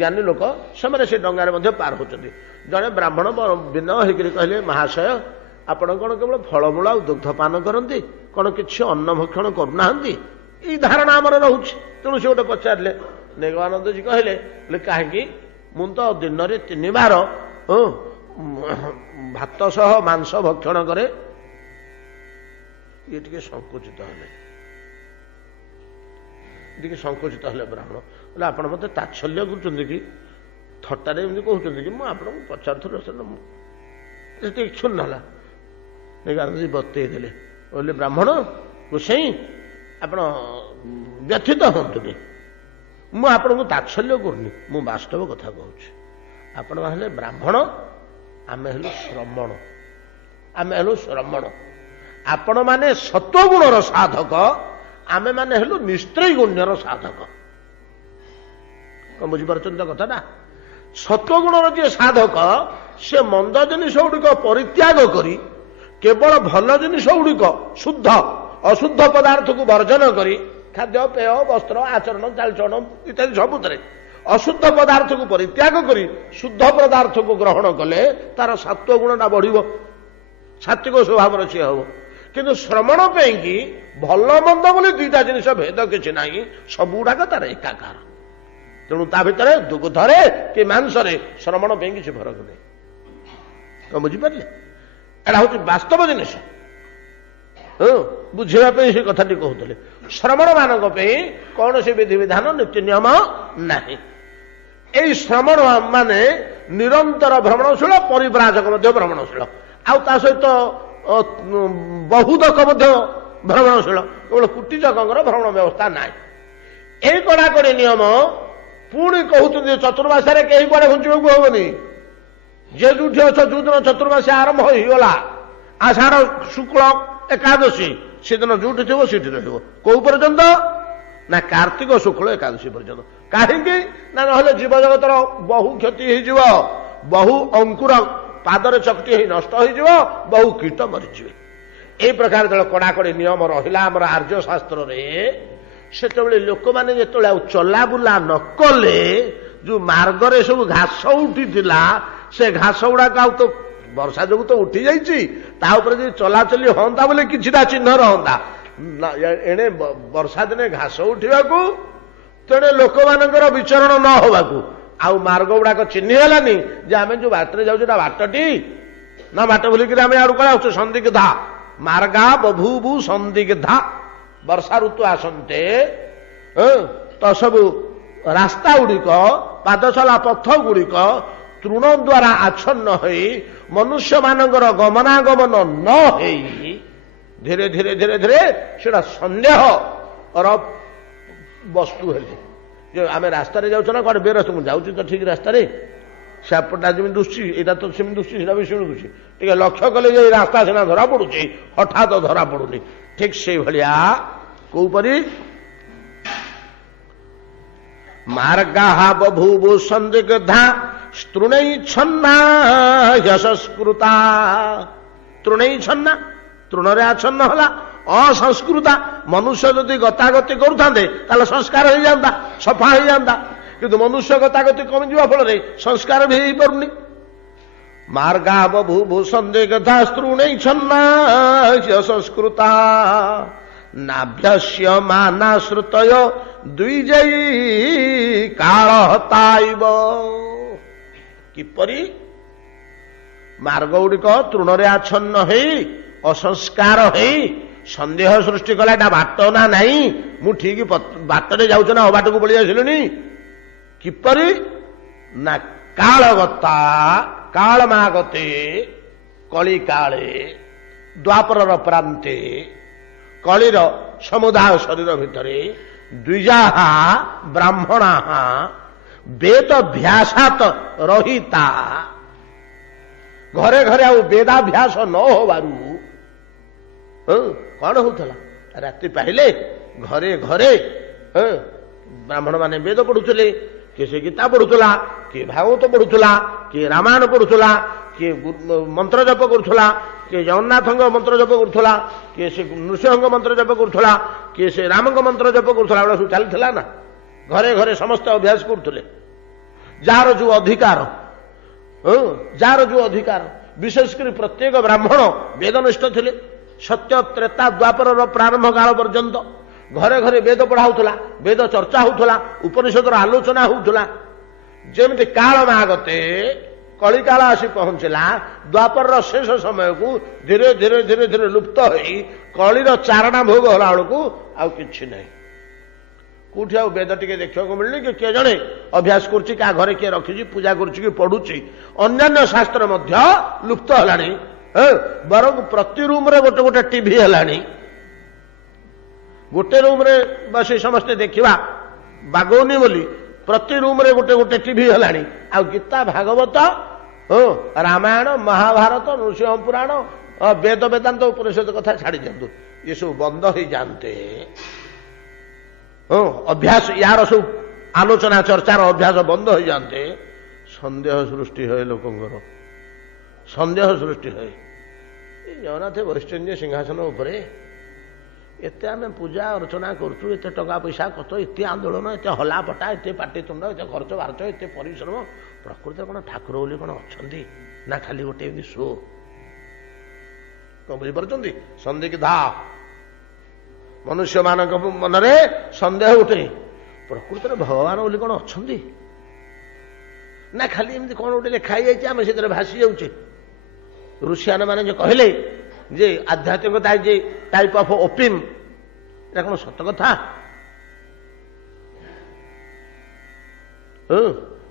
ଜ୍ଞାନୀ ଲୋକ, ସେମାନେ ସେ ଡଙ୍ଗାରେ ମଧ୍ୟ ପାର ହେଉଛନ୍ତି। ଜଣେ ବ୍ରାହ୍ମଣ ବିନୟ ହେଇକରି କହିଲେ, ମହାଶୟ ଆପଣ କଣ କେବଳ ଫଳମୂଳ ଆଉ ଦୁଗ୍ଧପାନ କରନ୍ତି, କଣ କିଛି ଅନ୍ନ ଭକ୍ଷଣ କରୁନାହାନ୍ତି? ଏଇ ଧାରଣା ଆମର ରହୁଛି। ତେଣୁ ସେ ଗୋଟେ ପଚାରିଲେ। ନିଗମାନନ୍ଦଜୀ କହିଲେ, କାହିଁକି? ମୁଁ ତ ଦିନରେ 3 ବାର ଭାତ ସହ ମାଂସ ଭକ୍ଷଣ କରେ। ଇଏ ଟିକେ ସଂକୁଚିତ ହେଲେ ବ୍ରାହ୍ମଣ କହିଲେ, ଆପଣ ମତେ ତାଚ୍ଛଲ୍ୟ କରୁଛନ୍ତି କି? ଥଟ୍ଟାରେ ଏମିତି କହୁଛନ୍ତି କି? ମୁଁ ଆପଣଙ୍କୁ ପଚାରୁଥିଲି, ଟିକେ କ୍ଷୁଣ୍ଣ ହେଲା। ନିଗମାନନ୍ଦଜୀ ବତେଇ ଦେଲେ, କହିଲେ, ବ୍ରାହ୍ମଣ ଗୋସାଇଁ ଆପଣ ବ୍ୟଥିତ ହୁଅନ୍ତୁନି, ମୁଁ ଆପଣଙ୍କୁ ତାଚ୍ଛଲ୍ୟ କରୁନି, ମୁଁ ବାସ୍ତବ କଥା କହୁଛି। ଆପଣ ହେଲେ ବ୍ରାହ୍ମଣ, ଆମେ ହେଲୁ ଶ୍ରମଣ। ଆପଣମାନେ ସତ୍ୱଗୁଣର ସାଧକ, ଆମେମାନେ ହେଲୁ ନିସ୍ତ୍ରୟୀ ଗୁଣ୍ୟର ସାଧକ। କଣ ବୁଝିପାରୁଛନ୍ତି କଥାଟା? ସତ୍ୱଗୁଣର ଯିଏ ସାଧକ, ସେ ମନ୍ଦ ଜିନିଷ ଗୁଡ଼ିକ ପରିତ୍ୟାଗ କରି କେବଳ ଭଲ ଜିନିଷ ଗୁଡ଼ିକ, ଶୁଦ୍ଧ ଅଶୁଦ୍ଧ ପଦାର୍ଥକୁ ବର୍ଜନ କରି, ଖାଦ୍ୟ ପେୟ ବସ୍ତ୍ର ଆଚରଣ ଚାଲିଚଳନ ଇତ୍ୟାଦି ସବୁଥିରେ ଅଶୁଦ୍ଧ ପଦାର୍ଥକୁ ପରିତ୍ୟାଗ କରି ଶୁଦ୍ଧ ପଦାର୍ଥକୁ ଗ୍ରହଣ କଲେ ତାର ସାତ୍ୱ ଗୁଣଟା ବଢ଼ିବ, ସାତ୍ୱିକ ସ୍ୱଭାବର ସିଏ ହବ। କିନ୍ତୁ ଶ୍ରମଣ ପାଇଁକି ଭଲ ମନ୍ଦ ବୋଲି 2ଟା ଜିନିଷ ଭେଦ କିଛି ନାହିଁ, ସବୁଗୁଡ଼ାକ ତାର ଏକାକାର। ତେଣୁ ତା ଭିତରେ ଦୁଗ୍ଧରେ କି ମାଂସରେ ଶ୍ରମଣ ପାଇଁ କିଛି ଫରକ ନାହିଁ। କଣ ବୁଝିପାରିଲେ? ଏଟା ହଉଛି ବାସ୍ତବ ଜିନିଷ। ବୁଝିବା ପାଇଁ ସେ କଥାଟି କହୁଥିଲେ। ଶ୍ରମଣ ମାନଙ୍କ ପାଇଁ କୌଣସି ବିଧିବିଧାନ ନୀତି ନିୟମ ନାହିଁ। ଏଇ ଶ୍ରମଣ ମାନେ ନିରନ୍ତର ଭ୍ରମଣଶୀଳ, ପରିବ୍ରାଜକ ମଧ୍ୟ ଭ୍ରମଣଶୀଳ, ଆଉ ତା ସହିତ ବହୁଦକ ମଧ୍ୟ ଭ୍ରମଣଶୀଳ। କେବଳ କୁଟିଚକଙ୍କର ଭ୍ରମଣ ବ୍ୟବସ୍ଥା ନାହିଁ। ଏଇ କଡ଼ାକଡ଼ି ନିୟମ ପୁଣି କହୁଛନ୍ତି ଚତୁର୍ମାସରେ କେହି କୁଆଡେ ଘୁଞ୍ଚିବାକୁ ହବନି। ଯେ ଯୋଉଠି ଅଛ, ଯୋଉଦିନ ଚତୁର୍ମାସ ଆରମ୍ଭ ହେଇଗଲା, ଆଷାଢ ଶୁକ୍ଳ ଏକାଦଶୀ, ସେଦିନ ଯୋଉଠି ଥିବ ସେଠି ରହିବ। କୋଉ ପର୍ଯ୍ୟନ୍ତ? ନା କାର୍ତ୍ତିକ ଶୁକ୍ଳ ଏକାଦଶୀ ପର୍ଯ୍ୟନ୍ତ। କାହିଁକି? ନା ନହେଲେ ଜୀବଜଗତର ବହୁ କ୍ଷତି ହେଇଯିବ, ବହୁ ଅଙ୍କୁର ପାଦରେ ଚକଟି ହେଇ ନଷ୍ଟ ହେଇଯିବ, ବହୁ କୀଟ ମରିଯିବେ। ଏଇ ପ୍ରକାର ଯେତେବେଳେ କଡ଼ାକଡ଼ି ନିୟମ ରହିଲା ଆମର ଆର୍ଯ୍ୟ ଶାସ୍ତ୍ରରେ, ସେତେବେଳେ ଲୋକମାନେ ଯେତେବେଳେ ଆଉ ଚଲାବୁଲା ନ କଲେ, ଯୋଉ ମାର୍ଗରେ ସବୁ ଘାସ ଉଠିଥିଲା, ସେ ଘାସ ଗୁଡାକ ଆଉ ତ ବର୍ଷା ଯୋଗୁ ତ ଉଠି ଯାଇଛି, ତା ଉପରେ ଯଦି ଚଲାଚଲି ହୁଅନ୍ତା ବୋଲେ କିଛିଟା ଚିହ୍ନ ରହନ୍ତା। ଏଣେ ବର୍ଷା ଦିନେ ଘାସ ଉଠିବାକୁ, ତେଣେ ଲୋକମାନଙ୍କର ବିଚରଣ ନ ହବାକୁ, ଆଉ ମାର୍ଗ ଗୁଡାକ ଚିହ୍ନି ହେଲାନି ଯେ ଆମେ ଯୋଉ ବାଟରେ ଯାଉଛୁ ଏଟା ବାଟଟି ନା ବାଟ ବୁଲିକିରି ଆମେ ଆଡୁ କଳାଉଛୁ। ସନ୍ଦିଗ୍ଧା ମାର୍ଗା ବଭୂବୁ ସନ୍ଦିଗ୍ଧା। ବର୍ଷା ଋତୁ ଆସନ୍ତେ ତ ସବୁ ରାସ୍ତା ଗୁଡ଼ିକ, ପାଦଚଲା ପଥ ଗୁଡ଼ିକ ତୃଣ ଦ୍ୱାରା ଆଚ୍ଛନ୍ନ ହୋଇ ମନୁଷ୍ୟମାନଙ୍କର ଗମନାଗମନ ନ ହେଇ ଧୀରେ ଧୀରେ ଧୀରେ ଧୀରେ ସେଟା ସନ୍ଦେହର ବସ୍ତୁ ହେଲେ। ଯେ ଆମେ ରାସ୍ତାରେ ଯାଉଛୁ ନା କୁଆଡେ ବେରସ୍ତ, ମୁଁ ଯାଉଛି ତ ଠିକ ରାସ୍ତାରେ, ସେପଟା ଯେମିତି ଦୁଶୁଛି, ଏଇଟା ତ ସେମିତି ଦୁଶୁଛି, ସେଟା ବି ସେମିତି ଦୁଶୁଛି। ଟିକେ ଲକ୍ଷ୍ୟ କଲେ ଯେ ରାସ୍ତା ସିନା ଧରା ପଡୁଛି, ହଠାତ୍ ଧରା ପଡୁନି। ଠିକ ସେଇଭଳିଆ କୋଉପରି ମାର୍ଗାଃ ବଭୂବୁ ସନ୍ଦିଗ୍ଧା ତୃଣୈଚ୍ଛନ୍ନା ୟଶସ୍କୃତା। ତୃଣୈଚ୍ଛନ୍ନା, ତୃଣରେ ଆଚ୍ଛନ୍ନ ହେଲା, ଅସଂସ୍କୃତା। ମନୁଷ୍ୟ ଯଦି ଗତାଗତି କରୁଥାନ୍ତେ ତାହେଲେ ସଂସ୍କାର ହେଇଯାନ୍ତା, ସଫା ହେଇଯାନ୍ତା। କିନ୍ତୁ ମନୁଷ୍ୟ ଗତାଗତି କମିଯିବା ଫଳରେ ସଂସ୍କାର ବି ହେଇପାରୁନି। ମାର୍ଗାଃ ବଭୂବୁ ସନ୍ଦିଗ୍ଧା ତୃଣୈଚ୍ଛନ୍ନା ୟଶସ୍କୃତା ନାଭ୍ୟସ୍ୟ ମାନାଶ୍ରୁତୟ ଦ୍ୱିଜୈ କାଳହତାଇବ। କିପରି? ମାର୍ଗ ଗୁଡ଼ିକ ତୃଣରେ ଆଚ୍ଛନ୍ନ ହେଇ ଅସଂସ୍କାର ହେଇ ସନ୍ଦେହ ସୃଷ୍ଟି କଲା, ଏଟା ବାଟ ନା ନାହିଁ, ମୁଁ ଠିକ ବାଟରେ ଯାଉଛି ନା ଅବାଟକୁ ପଳେଇ ଆସିଲୁଣି। କିପରି? ନା କାଳଗତା କାଳମାଗତେ କଳି କାଳେ ଦ୍ୱାପରର ପ୍ରାନ୍ତେ, କଳିର ସମୁଦାୟ ଶରୀର ଭିତରେ ଦ୍ୱିଜାହା ବ୍ରାହ୍ମଣାଃ ବେଦଭ୍ୟାସାତ ରହିତା। ଘରେ ଘରେ ଆଉ ବେଦାଭ୍ୟାସ ନ ହେବାରୁ କଣ ହଉଥିଲା? ରାତି ପାହିଲେ ଘରେ ଘରେ ବ୍ରାହ୍ମଣ ମାନେ ବେଦ ପଢୁଥିଲେ। କିଏ ସେ ଗୀତା ପଢୁଥିଲା, କିଏ ଭାଗବତ ପଢୁଥିଲା, କିଏ ରାମାୟଣ ପଢୁଥିଲା, କିଏ ମନ୍ତ୍ର ଜପ କରୁଥିଲା, କିଏ ଜଗନ୍ନାଥଙ୍କ ମନ୍ତ୍ର ଜପ କରୁଥିଲା, କିଏ ସେ ନୃସିଂହଙ୍କ ମନ୍ତ୍ର ଜପ କରୁଥିଲା, କିଏ ସେ ରାମଙ୍କ ମନ୍ତ୍ର ଜପ କରୁଥିଲା। ଏଗୁଡ଼ା ସବୁ ଚାଲିଥିଲା ନା। ଘରେ ଘରେ ସମସ୍ତେ ଅଭ୍ୟାସ କରୁଥିଲେ। ଯାହାର ଯୋଉ ଅଧିକାର, ଯାହାର ଯୋଉ ଅଧିକାର, ବିଶେଷ କରି ପ୍ରତ୍ୟେକ ବ୍ରାହ୍ମଣ ବେଦନିଷ୍ଠ ଥିଲେ। ସତ୍ୟ ତ୍ରେତା ଦ୍ୱାପରର ପ୍ରାରମ୍ଭ କାଳ ପର୍ଯ୍ୟନ୍ତ ଘରେ ଘରେ ବେଦ ପଢା ହଉଥିଲା, ବେଦ ଚର୍ଚ୍ଚା ହଉଥିଲା, ଉପନିଷଦର ଆଲୋଚନା ହଉଥିଲା। ଯେମିତି କାଳ ମାଗତେ କଳିକାଳ ଆସି ପହଞ୍ଚିଲା, ଦ୍ୱାପରର ଶେଷ ସମୟକୁ ଧୀରେ ଧୀରେ ଧୀରେ ଧୀରେ ଲୁପ୍ତ ହୋଇ କଳିର ଚାରଣା ଭୋଗ ହେଲା ବେଳକୁ ଆଉ କିଛି ନାହିଁ। କୋଉଠି ଆଉ ବେଦ ଟିକେ ଦେଖିବାକୁ ମିଳୁନି କି କିଏ ଜଣେ ଅଭ୍ୟାସ କରୁଛି, କାହା ଘରେ କିଏ ରଖିଛି, ପୂଜା କରୁଛି କି ପଢୁଛି। ଅନ୍ୟାନ୍ୟ ଶାସ୍ତ୍ର ମଧ୍ୟ ଲୁପ୍ତ ହେଲାଣି। ବରଂ ପ୍ରତି ରୁମରେ ଗୋଟେ ଗୋଟେ ଟିଭି ହେଲାଣି। ଗୋଟେ ରୁମରେ ବସି ସମସ୍ତେ ଦେଖିବା ବାଗଉନି ବୋଲି ପ୍ରତି ରୁମରେ ଗୋଟେ ଗୋଟେ ଟିଭି ହେଲାଣି। ଆଉ ଗୀତା ଭାଗବତ, ରାମାୟଣ ମହାଭାରତ ନୃସିଂହ ପୁରାଣ ବେଦ ବେଦାନ୍ତ ଉପନିଷଦ କଥା ଛାଡ଼ି ଦିଅନ୍ତୁ, ଏସବୁ ବନ୍ଦ ହେଇଯାନ୍ତେ। ଅଭ୍ୟାସ ୟାର ସବୁ ଆଲୋଚନା ଚର୍ଚ୍ଚାର ଅଭ୍ୟାସ ବନ୍ଦ ହେଇଯାନ୍ତେ, ସନ୍ଦେହ ସୃଷ୍ଟି ହୁଏ ଲୋକଙ୍କର, ସନ୍ଦେହ ସୃଷ୍ଟି ହୁଏ। ଜଗନ୍ନାଥ ବୈଷ୍ଣବ ସିଂହାସନ ଉପରେ ଏତେ ଆମେ ପୂଜା ଅର୍ଚ୍ଚନା କରୁଛୁ, ଏତେ ଟଙ୍କା ପଇସା ଖର୍ଚ୍ଚ, ଏତେ ଆନ୍ଦୋଳନ, ଏତେ ହଲାପଟା, ଏତେ ପାଟିତୁଣ୍ଡ, ଏତେ ଖର୍ଚ୍ଚ ବାର୍ଚ୍ଚ, ଏତେ ପରିଶ୍ରମ, ପ୍ରକୃତରେ କଣ ଠାକୁର ବୋଲି କଣ ଅଛନ୍ତି ନା ଖାଲି ଗୋଟେ ଏମିତି ଶୋ? କଣ ବୁଝିପାରୁଛନ୍ତି? ସନ୍ଦିଗ୍ଧା ମନୁଷ୍ୟମାନଙ୍କ ମନରେ ସନ୍ଦେହ ଉଠେ, ପ୍ରକୃତରେ ଭଗବାନ ବୋଲି କଣ ଅଛନ୍ତି ନା ଖାଲି ଏମିତି କଣ ଗୋଟେ ଲେଖା ହେଇଯାଇଛି, ଆମେ ସେଥିରେ ଭାସି ଯାଉଛେ। ऋषियान मैंने जो कहले जे आध्यात्मिकता जे टाइप ऑफ ओपियम एटा कौन सत कथा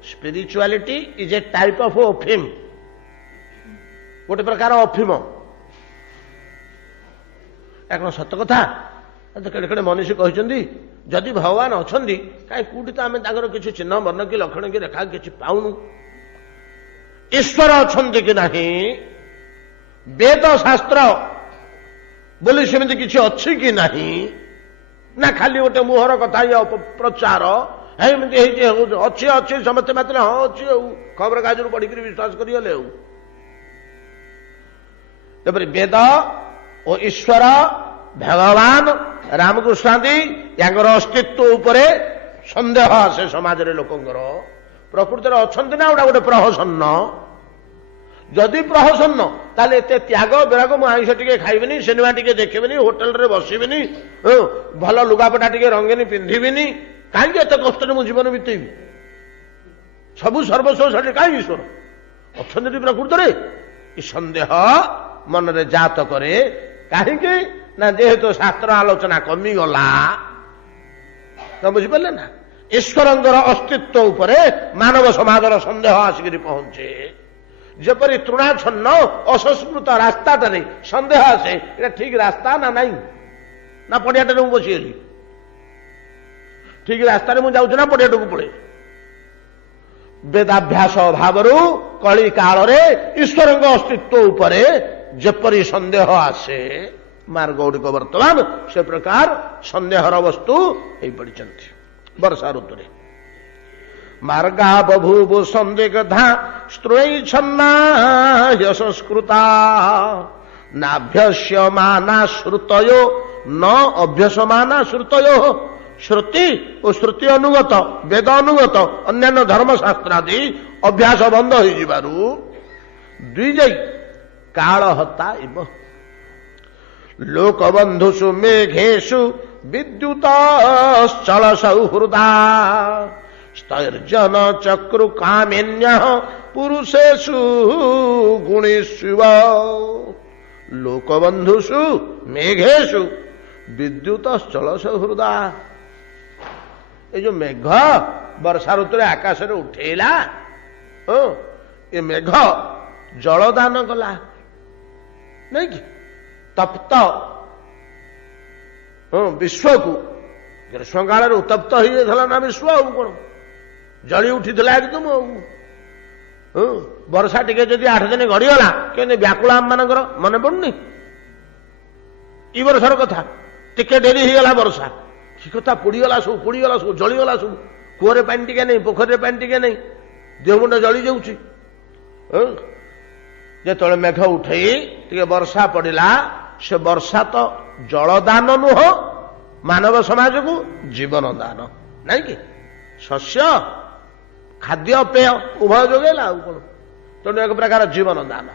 spirituality is a type of opium गोटे प्रकार अफिम एटा कौन सत कथा केड़े केड़े मनुष्य कहते जदि भगवान अच्छा कहीं कौटी तो आम किसी चिन्ह वर्ण कि लक्षण की रेखा किसी पाऊनु ईश्वर अच्छा कि नहीं वेद शास्त्र बोली सेमती किसी अच्छी कि नहीं ना खाली गोटे मुहर कथा या प्रचार अच्छी अच्छी समस्ते मात्र हाँ अच्छी खबर कागज पढ़ी विश्वास करें वेद और ईश्वर भगवान रामकृष्णादि यांकर अस्तित्व उपरे संदेह आसे समाज रे लोकंकर प्रकृति अच्छा ना गोटे गोटे प्रहसन्न जदि प्रहसन्न ताले एते त्याग विराग मु आइष टिके खाइबिनी सिनेमा टिके देखिबिनी होटल रे बसिबिनी भल लुगापटा टिके रंगीनी पिंधिबिनी कहीं एत कष्ट मो जीवन बीतेबी सबू सर्वस्व साथी कहीं ईश्वर अच्छा प्रकृति सन्देह मन रे जात करे कहीं ना जेहेतु शास्त्र आलोचना कमीगला तो बुझिपारे ना ईश्वरंकर अस्तित्व उपरे मानव समाजर संदेह आसिक पहुंचे जपरी तृणाछन्न असंस्कृत रास्ताटा नहीं संदेह आसे ये ठीक रास्ता ना नहीं ना पड़ियाटे मुझे बसीगली ठीक रास्तार मुझे जाऊँ ना पड़ियाटे को पड़े वेदाभ्यास अभाव कली काल ईश्वर अस्तित्व उपरे जपरी संदेह आसे मार्ग गुड़िक बर्तमान से प्रकार संदेहर वस्तु हो पड़ी वर्षा ऋतु मार्गा बभूव संदिग्धा स्त्रोई छन्ना संस्कृता नाभ्यस्यमाना श्रुतयो न अभ्यसमाना श्रुतयो श्रुति और श्रुति अनुगत वेद अनुगत अन्य धर्मशास्त्रादि अभ्यास बंद हो द्विजय काल हता इव लोकबंधुषु मेघेशु विद्युत चल सौहृदा स्तर्जन चक्रु कामेन्य पुरुषेषु गुणेषु लोकबंधुषु मेघेशु विद्युत चल सौहृदा ये जो मेघ वर्षा ऋतु आकाश रे उठेला ये मेघ जलदान कला नहीं कि तप्त विश्व को ग्रीष्म काल उत्तप्त हो ना विश्व कौन जली उठी एकदम वर्षा टिके जदि 8 दिन गड़ीगला के व्याकुल आम मान मन पड़ुनी ई वर्षर कथा टिके डेरी होगला वर्षा कि कथा पोड़ीगला सब जलीगला सब कूअरे पानी टिके नहीं पोखरी पानी टिके नहीं देह मुंड जली जाऊँगी जो मेघ उठे टे वर्षा पड़ा से वर्षा तो जलदान नुह मानव समाज को जीवन दान नहीं कि शस्य खाद्य पेय उभय जोगेला कौन तेणु एक प्रकार जीवन दान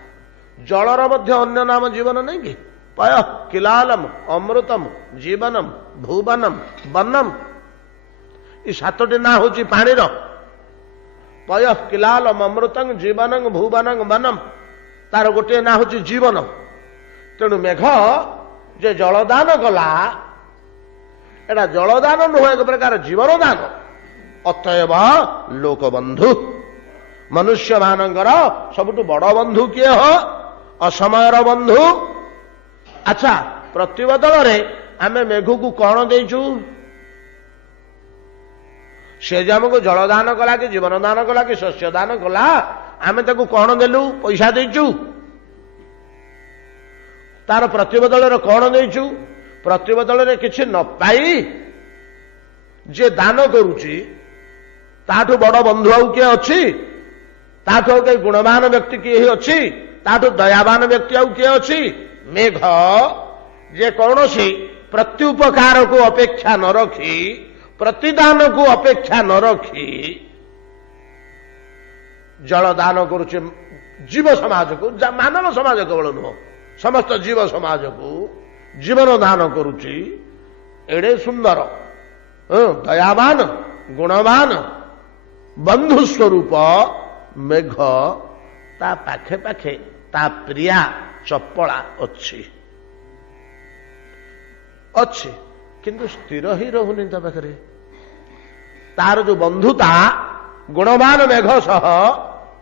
जलर मध्य अन्य नाम जीवन नहीं कि पय किलालम अमृतम जीवनम भुवनम वनम ये 7टी ना हूँ पानी पय किलालम अमृतम जीवनम भुवनम वनम तार गोटे ना हूँ जीवन तेणु मेघ जे जलदान कला एटा जलदान नुह एक प्रकार जीवन दान अतएव लोकबंधु मनुष्य मानकर सबुठ बड़ बंधु किए हो असमयर बंधु अच्छा प्रतिबदल आम मेघ को कौन देचु से आमको जलदान कला कि जीवन दान कला कि शस्य दान कला आम ताकू कौन देलु पैसा देचु तार प्रतिबदल कौन देचु प्रतिबदल किसी न पाई जे दान करुची ताठू बड़ बंधु आउ किए अच्छी ताठू कई गुणवान व्यक्ति किए अच्छी ताठू दयावान व्यक्ति आउ किए अच्छी मेघ जे कौन सी प्रत्युपकार को अपेक्षा न रखी प्रतिदान को अपेक्षा न रखी जलदान करुचे जीव समाज को मानव समाज केवल नुह समस्त जीव समाज को जीवन दान करुची एड़े सुंदर दयावान गुणवान बंधु स्वरूप मेघ ता पाखे पाखे ତା ପ୍ରିୟା ଚପଳା ଅଛି ଅଛି କିନ୍ତୁ ସ୍ଥିର ହିଁ ରହୁନି ତା ପାଖରେ। ତାର ଯୋଉ ବନ୍ଧୁତା ଗୁଣବାନ ମେଘ ସହ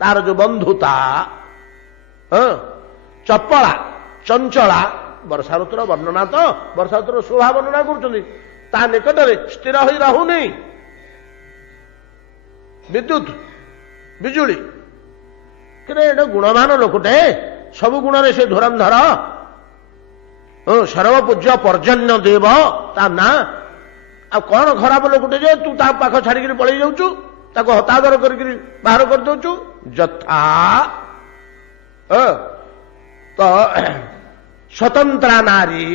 ତାର ଯୋଉ ବନ୍ଧୁତା ଚପଳା ଚଞ୍ଚଳା ବର୍ଷା ଋତୁର ବର୍ଣ୍ଣନା ତ ବର୍ଷା ଋତୁର ଶୋଭା ବର୍ଣ୍ଣନା କରୁଛନ୍ତି। ତା ନିକଟରେ ସ୍ଥିର ହୋଇ ରହୁନି। ବିଦ୍ୟୁତ ବିଜୁଳି କିରେ ଏଟା ଗୁଣବାନ ଲୋକଟେ ସବୁ ଗୁଣରେ ସେ ଧୁରନ୍ଧର ସର୍ବପୂଜ୍ୟ ପର୍ଜନ୍ୟ ଦେବ ତା ନାଁ। ଆଉ କଣ ଖରାପ ଲୋକଟେ ଯେ ତୁ ତା ପାଖ ଛାଡିକିରି ପଳେଇ ଯାଉଛୁ ତାକୁ ହତାଦର କରିକିରି ବାହାର କରିଦଉଛୁ। ଯଥା ତ ସ୍ୱତନ୍ତ୍ରା ନାରୀ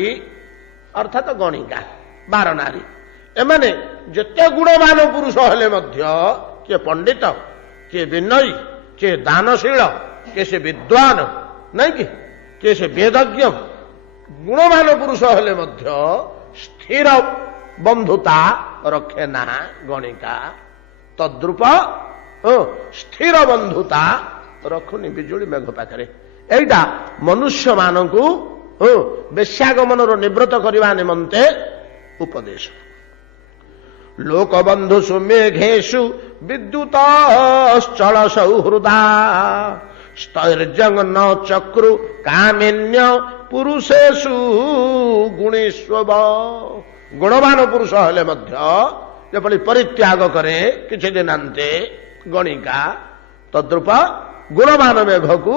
ଅର୍ଥାତ ଗଣିକା 12 ନାରୀ ଏମାନେ ଯେତେ ଗୁଣବାନ ପୁରୁଷ ହେଲେ ମଧ୍ୟ କିଏ ପଣ୍ଡିତ କିଏ ବିନୟୀ କିଏ ଦାନଶୀଳ କିଏ ସେ ବିଦ୍ୱାନ ନାଇଁ କି କିଏ ସେ ବେଦଜ୍ଞ ଗୁଣବାନ ପୁରୁଷ ହେଲେ ମଧ୍ୟ ସ୍ଥିର ବନ୍ଧୁତା ରଖେ ନା ଗଣିକା। ତଦ୍ରୂପ ସ୍ଥିର ବନ୍ଧୁତା ରଖୁନି ବିଜୁଳି ମେଘ ପାଖରେ। ଏଇଟା ମନୁଷ୍ୟମାନଙ୍କୁ ବେଶ୍ୟାଗମନରୁ ନିବୃତ୍ତ କରିବା ନିମନ୍ତେ ଉପଦେଶ। ଲୋକବନ୍ଧୁ ସୁମେଘେଷୁ ବିଦ୍ୟୁତଶ୍ଚଳ ସୌହୃଦା ସ୍ତୈର୍ଯ୍ୟଂ ନ ଚକ୍ରୁ କାମିନ୍ୟ ପୁରୁଷେଷୁ ଗୁଣେଶ୍ୱବ। ଗୁଣବାନ ପୁରୁଷ ହେଲେ ମଧ୍ୟ ଯେପରି ପରିତ୍ୟାଗ କରେ କିଛି ଦିନାନ୍ତେ ଗଣିକା ତଦ୍ରୂପ ଗୁଣବାନ ମେଘକୁ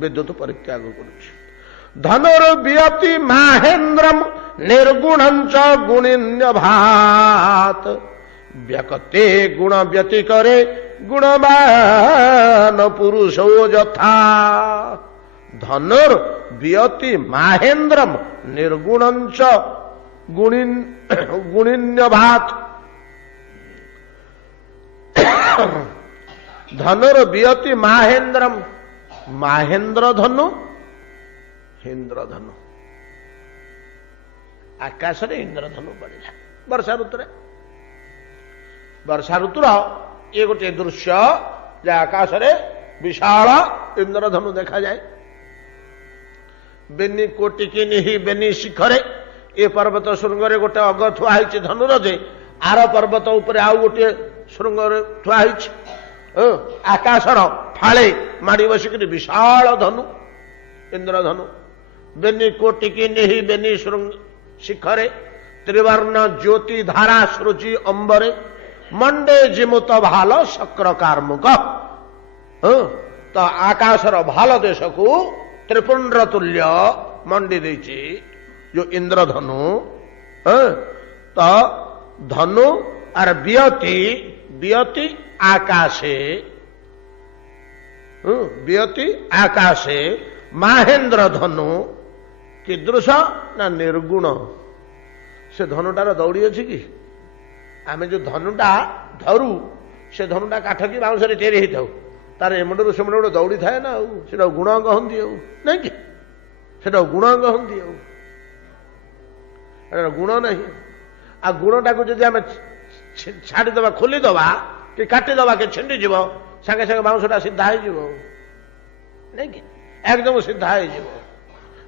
ବିଦ୍ୟୁତ ପରିତ୍ୟାଗ କରୁଛି। ଧନୁର ବିୟତି ମାହେନ୍ଦ୍ରମ୍ ନିର୍ଗୁଣଞ୍ଚ ଗୁଣିନ୍ୟ ଭାତ ବ୍ୟକତେ ଗୁଣ ବ୍ୟତି କରେ ଗୁଣବାନ ପୁରୁଷ ଯଥା। ଧନୁର ବିୟତି ମାହେନ୍ଦ୍ରମ୍ ନିର୍ଗୁଣଞ୍ଚ ଗୁଣିନ୍ୟ ଭାତ। ଧନୁର ବିୟତି ମାହେନ୍ଦ୍ରମ୍ ମାହେନ୍ଦ୍ର ଧନୁ ଇନ୍ଦ୍ରଧନୁ ଆକାଶରେ ଇନ୍ଦ୍ରଧନୁ ପଡ଼ିଲା ବର୍ଷା ଋତୁରେ। ବର୍ଷା ଋତୁର ଇଏ ଗୋଟିଏ ଦୃଶ୍ୟ ଯେ ଆକାଶରେ ବିଶାଳ ଇନ୍ଦ୍ରଧନୁ ଦେଖାଯାଏ। ବେନି କୋଟିକି ନିହି ବେନି ଶିଖରେ ଏ ପର୍ବତ ଶୃଙ୍ଗରେ ଗୋଟେ ଅଗ ଥୁଆ ହେଇଛି ଧନୁର ଯେ ଆର ପର୍ବତ ଉପରେ ଆଉ ଗୋଟିଏ ଶୃଙ୍ଗରେ ଥୁଆ ହେଇଛି। ଆକାଶର ଫାଳେ ମାଡ଼ି ବସିକିରି ବିଶାଳ ଧନୁ ଇନ୍ଦ୍ରଧନୁ। ବେନି କୋଟିକି ନେହି ବେନି ଶିଖରେ ତ୍ରିବର୍ଣ୍ଣ ଜ୍ୟୋତି ଧାରା ସୃଜି ଅମ୍ବରେ ମଣ୍ଡେ ଜିମୁତ ଭାଲ ଶକ୍ର କାର୍ମୁକ। ତ ଆକାଶର ଭାଲ ଦେଶକୁ ତ୍ରିପୁଣ୍ଡ ତୁଲ୍ୟ ମଣ୍ଡି ଦେଇଛି ଯୋଉ ଇନ୍ଦ୍ରଧନୁ। ତ ଧନୁ আর বিয়তি বিয়তি আকাশে বিয়তি আকাশে মাহেন্দ্র ধনু কিদৃশ না ନିର୍ଗୁଣ। ସେ ଧନୁଟାର ଦୌଡ଼ି ଅଛି କି? ଆମେ ଯୋଉ ଧନୁଟା ଧରୁ ସେ ଧନୁଟା କାଠ କି ବାଉଁଶରେ ତିଆରି ହେଇଥାଉ ତାର ଏମୁଣ୍ଡରୁ ସେମୁଣ୍ଡ ଗୋଟେ ଦୌଡ଼ି ଥାଏ ନା ଆଉ ସେଟା ଗୁଣ କହନ୍ତି ଆଉ ନାଇଁ କି ସେଟା ଗୁଣ କହନ୍ତି ଆଉ ଏଟା ଗୁଣ ନାହିଁ। ଆଉ ଗୁଣଟାକୁ ଯଦି ଆମେ ଛାଡ଼ିଦେବା ଖୋଲିଦେବା କି କାଟିଦେବା କି ଛିଣ୍ଡିଯିବ ସାଙ୍ଗେ ସାଙ୍ଗେ ବାଉଁଶଟା ସିଧା ହେଇଯିବ ନାଇଁ କି ଏକଦମ ସିଧା ହେଇଯିବ।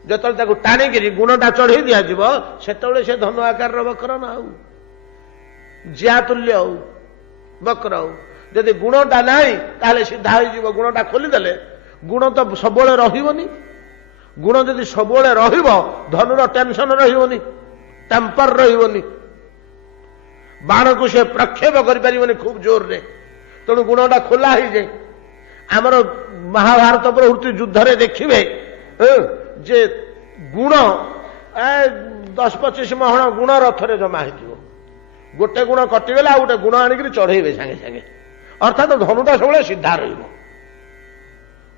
ଯେତେବେଳେ ତାକୁ ଟାଣିକିରି ଗୁଣଟା ଚଢ଼େଇ ଦିଆଯିବ ସେତେବେଳେ ସେ ଧନୁ ଆକାରର ବକ୍ର ନା ଆଉ ଜିଆ ତୁଲ୍ୟ ଆଉ ବକ୍ର ଆଉ। ଯଦି ଗୁଣଟା ନାହିଁ ତାହେଲେ ସିଧା ହେଇଯିବ। ଗୁଣଟା ଖୋଲିଦେଲେ ଗୁଣ ତ ସବୁବେଳେ ରହିବନି। ଗୁଣ ଯଦି ସବୁବେଳେ ରହିବ ଧନୁର ଟେନସନ ରହିବନି ଟେମ୍ପର ରହିବନି ବାଣକୁ ସେ ପ୍ରକ୍ଷେପ କରିପାରିବନି ଖୁବ ଜୋରରେ। ତେଣୁ ଗୁଣଟା ଖୋଲା ହେଇଯାଏ। ଆମର ମହାଭାରତ ପ୍ରଭୃତି ଯୁଦ୍ଧରେ ଦେଖିବେ ଯେ ଗୁଣ 10-25 ମହଣ ଗୁଣ ରଥରେ ଜମା ହେଇଯିବ। ଗୋଟେ ଗୁଣ କଟିଗଲେ ଆଉ ଗୋଟେ ଗୁଣ ଆଣିକିରି ଚଢେଇବେ ସାଙ୍ଗେ ସାଙ୍ଗେ। ଅର୍ଥାତ ଧନୁଟା ସବୁବେଳେ ସିଧା ରହିବ।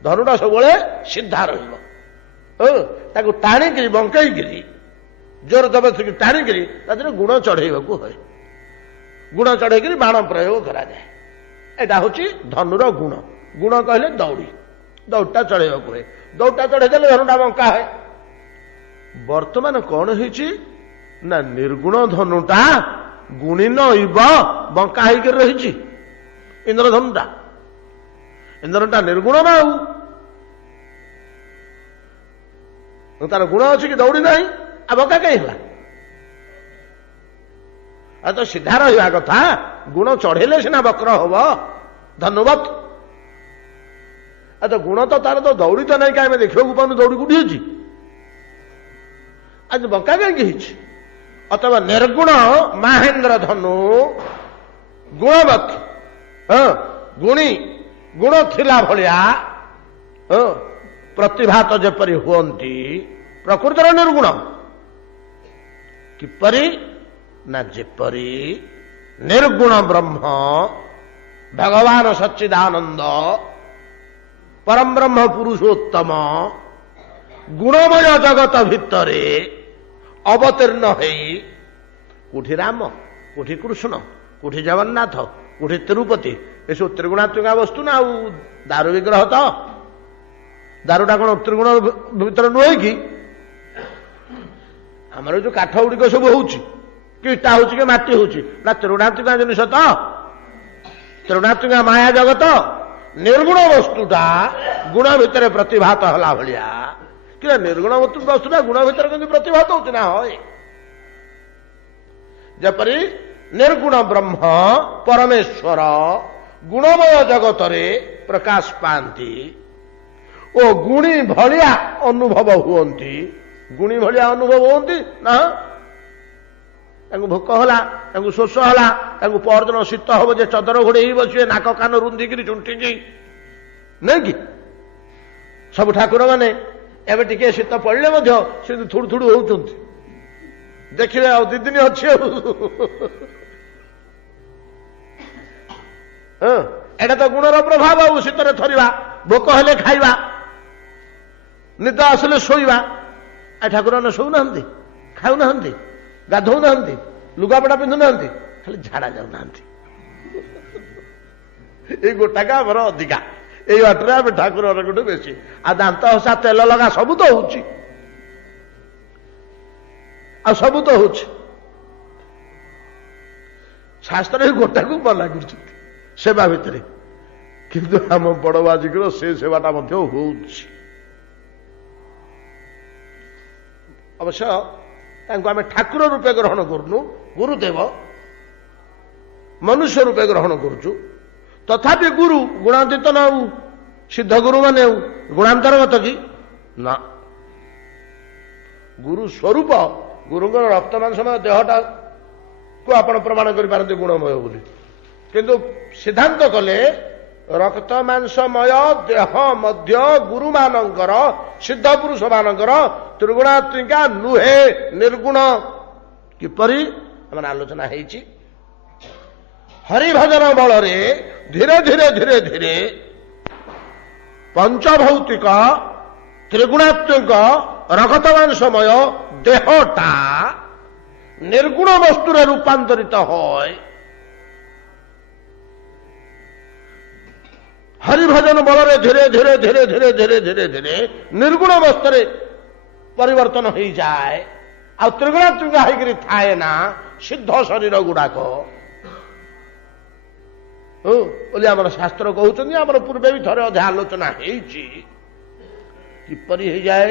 ଧନୁଟା ସବୁବେଳେ ସିଧା ରହିବ। ତାକୁ ଟାଣିକିରି ବଙ୍କେଇକିରି ଜୋର ଜବରଦସ୍ତି ଟାଣିକିରି ତା ଦେହରେ ଗୁଣ ଚଢେଇବାକୁ ହୁଏ। ଗୁଣ ଚଢେଇକିରି ବାଣ ପ୍ରୟୋଗ କରାଯାଏ। ଏଇଟା ହଉଛି ଧନୁର ଗୁଣ। ଗୁଣ କହିଲେ ଦୌଡ଼ି ଦୌଡ଼ଟା ଚଢେଇବାକୁ ହୁଏ। ଦୌଡ଼ଟା ଚଢେଇ ଦେଲେ ଧନୁଟା ବଙ୍କା ହୁଏ। ବର୍ତ୍ତମାନ କଣ ହେଇଛି ନା ନିର୍ଗୁଣ ଧନୁଟା ଗୁଣିନ ଇବ ବଙ୍କା ହେଇକି ରହିଛି। ଇନ୍ଦ୍ରଧନୁଟା ନିର୍ଗୁଣ ନା ଆଉ ତାର ଗୁଣ ଅଛି କି ଦୌଡ଼ି ନାହିଁ ଆଉ ବଙ୍କା କାହିଁ ହେଲା? ଆଉ ତ ସିଧା ରହିବା କଥା। ଗୁଣ ଚଢେଇଲେ ସିନା ବକ୍ର ହବ ଧନ୍ୟବାଦ। ଆଉ ତ ଗୁଣ ତ ତାର ତ ଦୌଡ଼ି ତ ନାହିଁ, କାହିଁ ଆମେ ଦେଖିବାକୁ ପାଉନୁ ଦୌଡ଼ି କୋଉଠି ଅଛି? ଆଜି ବଙ୍କା କାହିଁକି ହେଇଛି? ଅଥବା ନିର୍ଗୁଣ ମାହେନ୍ଦ୍ର ଧନୁ ଗୁଣବତୀ, ଗୁଣୀ ଗୁଣ ଥିଲା ଭଳିଆ ପ୍ରତିଭାତ ଯେପରି ହୁଅନ୍ତି, ପ୍ରକୃତିର ନିର୍ଗୁଣ କିପରି ନା ଯେପରି ନିର୍ଗୁଣ ବ୍ରହ୍ମ ଭଗବାନ ସଚ୍ଚିଦାନନ୍ଦ ପରମ ବ୍ରହ୍ମ ପୁରୁଷୋତ୍ତମ ଗୁଣମୟ ଜଗତ ଭିତରେ ଅବତୀର୍ଣ୍ଣ ହେଇ କୋଉଠି ରାମ, କୋଉଠି କୃଷ୍ଣ, କୋଉଠି ଜଗନ୍ନାଥ, କୋଉଠି ତିରୁପତି, ଏସବୁ ତ୍ରିଗୁଣାତ୍ମିକା ବସ୍ତୁ ନା। ଆଉ ଦାରୁ ବିଗ୍ରହ ତ, ଦାରୁଟା କଣ ତ୍ରିଗୁଣ ଭିତରେ ନୁହେଁ କି? ଆମର ଯୋଉ କାଠ ଗୁଡିକ ସବୁ ହଉଛି, କି ଇଟା ହଉଛି, କି ମାଟି ହଉଛି, ନା ତ୍ରିଗୁଣାତ୍ମିକା ଜିନିଷ ତ। ତ୍ରିଗୁଣାତ୍ମିକା ମାୟା ଜଗତ ନିର୍ଗୁଣ ବସ୍ତୁଟା ଗୁଣ ଭିତରେ ପ୍ରତିଭାତ ହେଲା ଭଳିଆ। କି ନିର୍ଗୁଣ ବସ୍ତୁଟା ଗୁଣ ଭିତରେ କେମିତି ପ୍ରତିଭାତ ହଉଛି? ନା ହଏ ଯେପରି ନିର୍ଗୁଣ ବ୍ରହ୍ମ ପରମେଶ୍ୱର ଗୁଣମୟ ଜଗତରେ ପ୍ରକାଶ ପାଆନ୍ତି ଓ ଗୁଣୀ ଭଳିଆ ଅନୁଭବ ହୁଅନ୍ତି। ଗୁଣୀ ଭଳିଆ ଅନୁଭବ ହୁଅନ୍ତି ନା। ତାଙ୍କୁ ଭୋକ ହେଲା, ତାଙ୍କୁ ଶୋଷ ହେଲା, ତାଙ୍କୁ ପରଦିନ ଶୀତ ହବ ଯେ ଚଦର ଘୋଡେଇ ହେଇ ବସିବେ, ନାକ କାନ ରୁନ୍ଧିକିରି ଚୁଣ୍ଟିକି, ନାଇଁ କି? ସବୁ ଠାକୁର ମାନେ ଏବେ ଟିକେ ଶୀତ ପଡ଼ିଲେ ମଧ୍ୟ ସେମିତି ଥୁଡୁ ଥୁଡୁ ହଉଛନ୍ତି। ଦେଖିବେ ଆଉ 2 ଦିନ ଅଛି ଆଉ। ଏଇଟା ତ ଗୁଣର ପ୍ରଭାବ। ଆଉ ଶୀତରେ ଥରିବା, ଭୋକ ହେଲେ ଖାଇବା, ନିଦ ଆସିଲେ ଶୋଇବା। ଆ ଠାକୁର ମାନେ ଶୋଉନାହାନ୍ତି, ଖାଉନାହାନ୍ତି, ଗାଧଉନାହାନ୍ତି, ଲୁଗାପଟା ପିନ୍ଧୁନାହାନ୍ତି, ଖାଲି ଝାଡା ଯାଉନାହାନ୍ତି। ଏଇ ଗୋଟାକ ଆମର ଅଧିକା। ଏଇ ବାଟରେ ଆମେ ଠାକୁରର ଗୋଟେ ବେଶୀ। ଆଉ ଦାନ୍ତ ହସା, ତେଲ ଲଗା ସବୁ ତ ହଉଛି, ଆଉ ସବୁ ତ ହଉଛି। ଶାସ୍ତ୍ରରେ ଗୋଟାକୁ ମନା କରୁଛନ୍ତି ସେବା ଭିତରେ, କିନ୍ତୁ ଆମ ବଡବାଜିଙ୍କର ସେ ସେବାଟା ମଧ୍ୟ ହଉଛି। ଅବଶ୍ୟ ତାଙ୍କୁ ଆମେ ଠାକୁର ରୂପେ ଗ୍ରହଣ କରୁନୁ, ଗୁରୁଦେବ ମନୁଷ୍ୟ ରୂପେ ଗ୍ରହଣ କରୁଛୁ। ତଥାପି ଗୁରୁ ଗୁଣାତୀତ ନ ହଉ, ସିଦ୍ଧ ଗୁରୁ ମାନେ ହଉ ଗୁଣାନ୍ତରଗତ କି ନା। ଗୁରୁ ସ୍ୱରୂପ, ଗୁରୁଙ୍କର ରକ୍ତ ମାଂସମୟ ଦେହଟାକୁ ଆପଣ ପ୍ରମାଣ କରିପାରନ୍ତି ଗୁଣମୟ ବୋଲି, କିନ୍ତୁ ସିଦ୍ଧାନ୍ତ କଲେ ରକ୍ତ ମାଂସମୟ ଦେହ ମଧ୍ୟ ଗୁରୁମାନଙ୍କର, ସିଦ୍ଧ ପୁରୁଷ ମାନଙ୍କର ତ୍ରିଗୁଣାତ୍ମିକା ନୁହେଁ, ନିର୍ଗୁଣ। କିପରି ଆମର ଆଲୋଚନା ହେଇଛି। ହରିଭଜନ ବଳରେ ଧୀରେ ଧୀରେ ଧୀରେ ଧୀରେ ପଞ୍ଚଭୌତିକ ତ୍ରିଗୁଣାତ୍ମିକ ରକ୍ତ ମାଂସମୟ ଦେହଟା ନିର୍ଗୁଣ ବସ୍ତୁରେ ରୂପାନ୍ତରିତ হয়। ହରିଭଜନ ବଳରେ ଧୀରେ ଧୀରେ ଧୀରେ ଧୀରେ ଧୀରେ ଧୀରେ ଧୀରେ ନିର୍ଗୁଣ ବସ୍ତୁରେ ପରିବର୍ତ୍ତନ ହେଇଯାଏ। ଆଉ ତ୍ରିଗୁଣାତ୍ମିକ ହେଇକିରି ଥାଏ ନା ସିଦ୍ଧ ଶରୀର ଗୁଡାକ ବୋଲି ଆମର ଶାସ୍ତ୍ର କହୁଛନ୍ତି। ଆମର ପୂର୍ବେ ବି ଥରେ ଅଧା ଆଲୋଚନା ହେଇଛି। କିପରି ହେଇଯାଏ?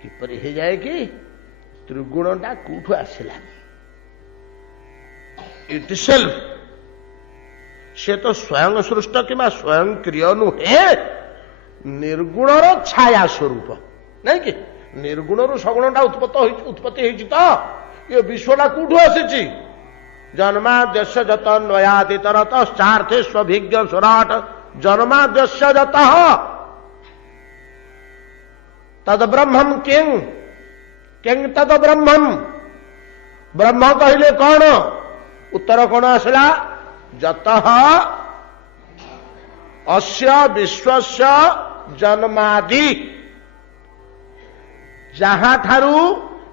କିପରି ହେଇଯାଏ କି ତ୍ରିଗୁଣଟା କୋଉଠୁ ଆସିଲା? ଇଟ୍ ସେଲ୍ଫ, ସେ ତ ସ୍ୱୟଂ ସୃଷ୍ଟ କିମ୍ବା ସ୍ୱୟଂ କ୍ରିୟ ନୁହେଁ, ନିର୍ଗୁଣର ଛାୟା ସ୍ୱରୂପ, ନାଇଁ କି? ନିର୍ଗୁଣରୁ ସଗୁଣଟା ଉତ୍ପତ୍ତି ହେଇଛି। ତ ଏ ବିଶ୍ୱଟା କୋଉଠୁ ଆସିଛି? ଜନ୍ମାଦ୍ୟସ୍ୟ ଯତନ୍ୱୟାଦିତରତଶ୍ଚାର୍ଥେ ସ୍ୱଭିଜ୍ଞ ସୁରାଟ ଜନ୍ମାଦ୍ୟସ୍ୟ ଯତଃ ତଦ୍ ବ୍ରହ୍ମଂ କିଂ କିଂ ତଦ୍ ବ୍ରହ୍ମଂ। ବ୍ରହ୍ମ କହିଲେ କଣ? ଉତ୍ତର କଣ ଆସିଲା? ଯତଃ ଅସ୍ୟ ବିଶ୍ୱସ୍ୟ ଜନ୍ମାଦି। ଯାହାଠାରୁ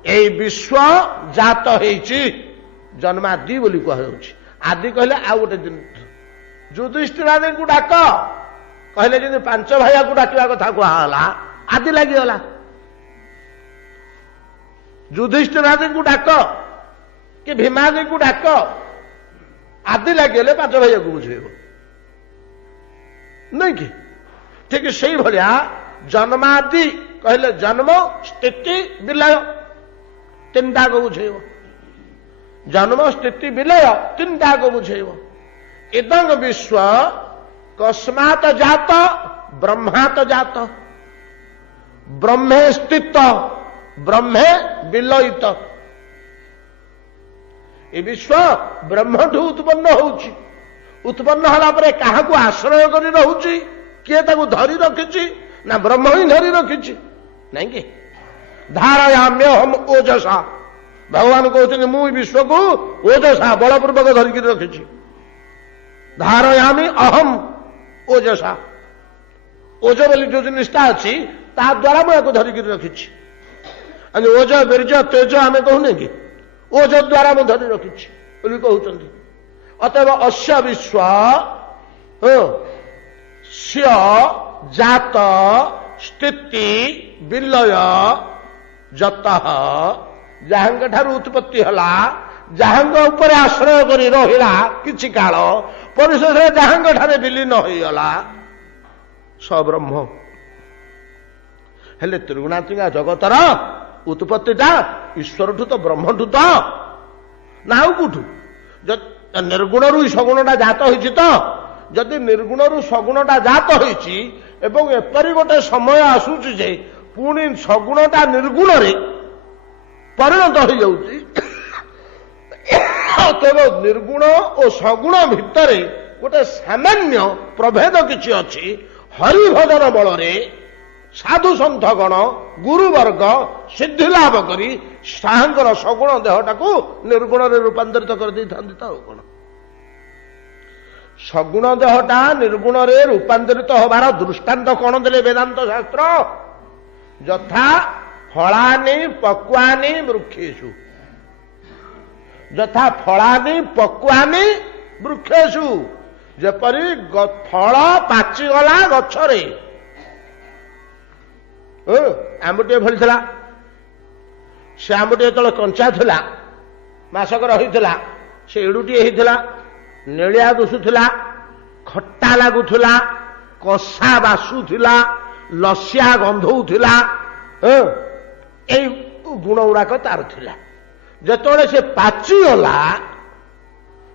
ଏଇ ବିଶ୍ୱ ଜାତ ହେଇଛି, ଜନ୍ମାଦି ବୋଲି କୁହାଯାଉଛି। ଆଦି କହିଲେ ଆଉ ଗୋଟେ ଜିନିଷ। ଯୁଧିଷ୍ଠିରାଦିଙ୍କୁ ଡାକ କହିଲେ ଯେମିତି 5 ଭାଇକୁ ଡାକିବା କଥା କୁହାଗଲା, ଆଦି ଲାଗିଗଲା। ଯୁଧିଷ୍ଠିରାଦିଙ୍କୁ ଡାକ କି ଭୀମାଦିଙ୍କୁ ଡାକ, ଆଦି ଲାଗିଗଲେ 5 ଭାଇକୁ ବୁଝେଇବ, ନାଇଁ କି? ଠିକ ସେଇଭଳିଆ ଜନ୍ମାଦି कहले जन्म स्थिति विलय तीनटा को बुझेब जन्म स्थिति विलय तीनटा को बुझेब इदं विश्व कस्मात् जात ब्रह्मात् जात ब्रह्मे स्थित ब्रह्मे विलयित ए विश्व ब्रह्मठू उत्पन्न होउछि उत्पन्न होला परे काहाकू आश्रय करी रहुछि किए ताकू धरी रखिछि ना ब्रह्म ही धरी रखिछि नहीं कि धारयाम्य हम ओजसा भगवान कहते मु विश्व को ओजसा बलपूर्वक धरिक रखिछि धारयामी अहम ओजसा ओज बोली जो जिनिसटा अच्छी ता द्वारा मुझे धरिक रखिछि ओज बीर्ज तेज आम कहूने कि ओज द्वारा मुझे धरी रखिछि बोली कहते अतएव अस्य विश्व स्य जात स्थिति विलय जतः जहांग ठारू उत्पत्ति हला जहांग ऊपर आश्रय करी रहिला किछि काल परिशेष जहांग ठारे विलीन होइगला सब्रह्म हेले त्रिगुणात्मिका जगतर उत्पत्तिटा ईश्वरठू तो ब्रह्मठू तो ना कौठू निर्गुण सगुणटा जात होइछि तो जदि निर्गुण सगुणटा जात होइछि एवं एपरि गोटे समय आसुछि जे पुणी सगुणटा निर्गुण रे परिणत हो जाउछि तेज निर्गुण और सगुण भितर गोटे सामान्य प्रभेद किछि अछि हरिभजन बल साधु सन्थ गण गुरुवर्ग सिद्धि लाभ करी साहंकर सगुण देहटा को निर्गुण रे रूपांतरित कर दै थांती ता कोन सगुण देहटा निर्गुण रे रूपांतरित होबार दृष्टांत कोन देले वेदांत शास्त्र यथा फलानि पक्वानि वृक्षेषु यथा फलानि पक्वानि वृक्षेषु जेपरी फल पाचिगला गछरे आंबुटे फली से आंबुटे जो कंचा थिला मासकर होइथिला से एडुटी होइथिला नेलिया दुसुथिला खट्टा लागुथिला कषा बासुथिला लसिया गंधौथिला ए गुण गुड़ाक तार थिला जेतोळे से पाचिगला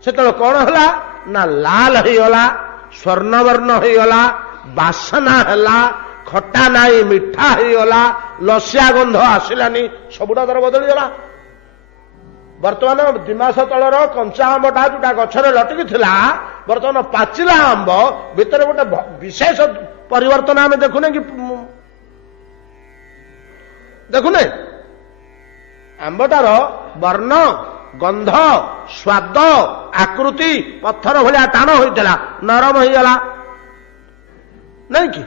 सेतोळे कोन हला ना लाल होइगला स्वर्णवर्ण होइगला बासना हला खट्टा नाई मिठा होइगला लसिया गंध आसिलानी सबुटा तार बदलीगला बर्तमान दिमास तलर कंचा आंबटा जोटा गछरे लटकी थिला बर्तमान पाचिला आंब भितर गोटे विशेष परिवर्तन आम देखुने कि देखुने आंबटार वर्ण गंध स्वाद आकृति पत्थर भलिया टाण होइतला नरम होइगला नहीं कि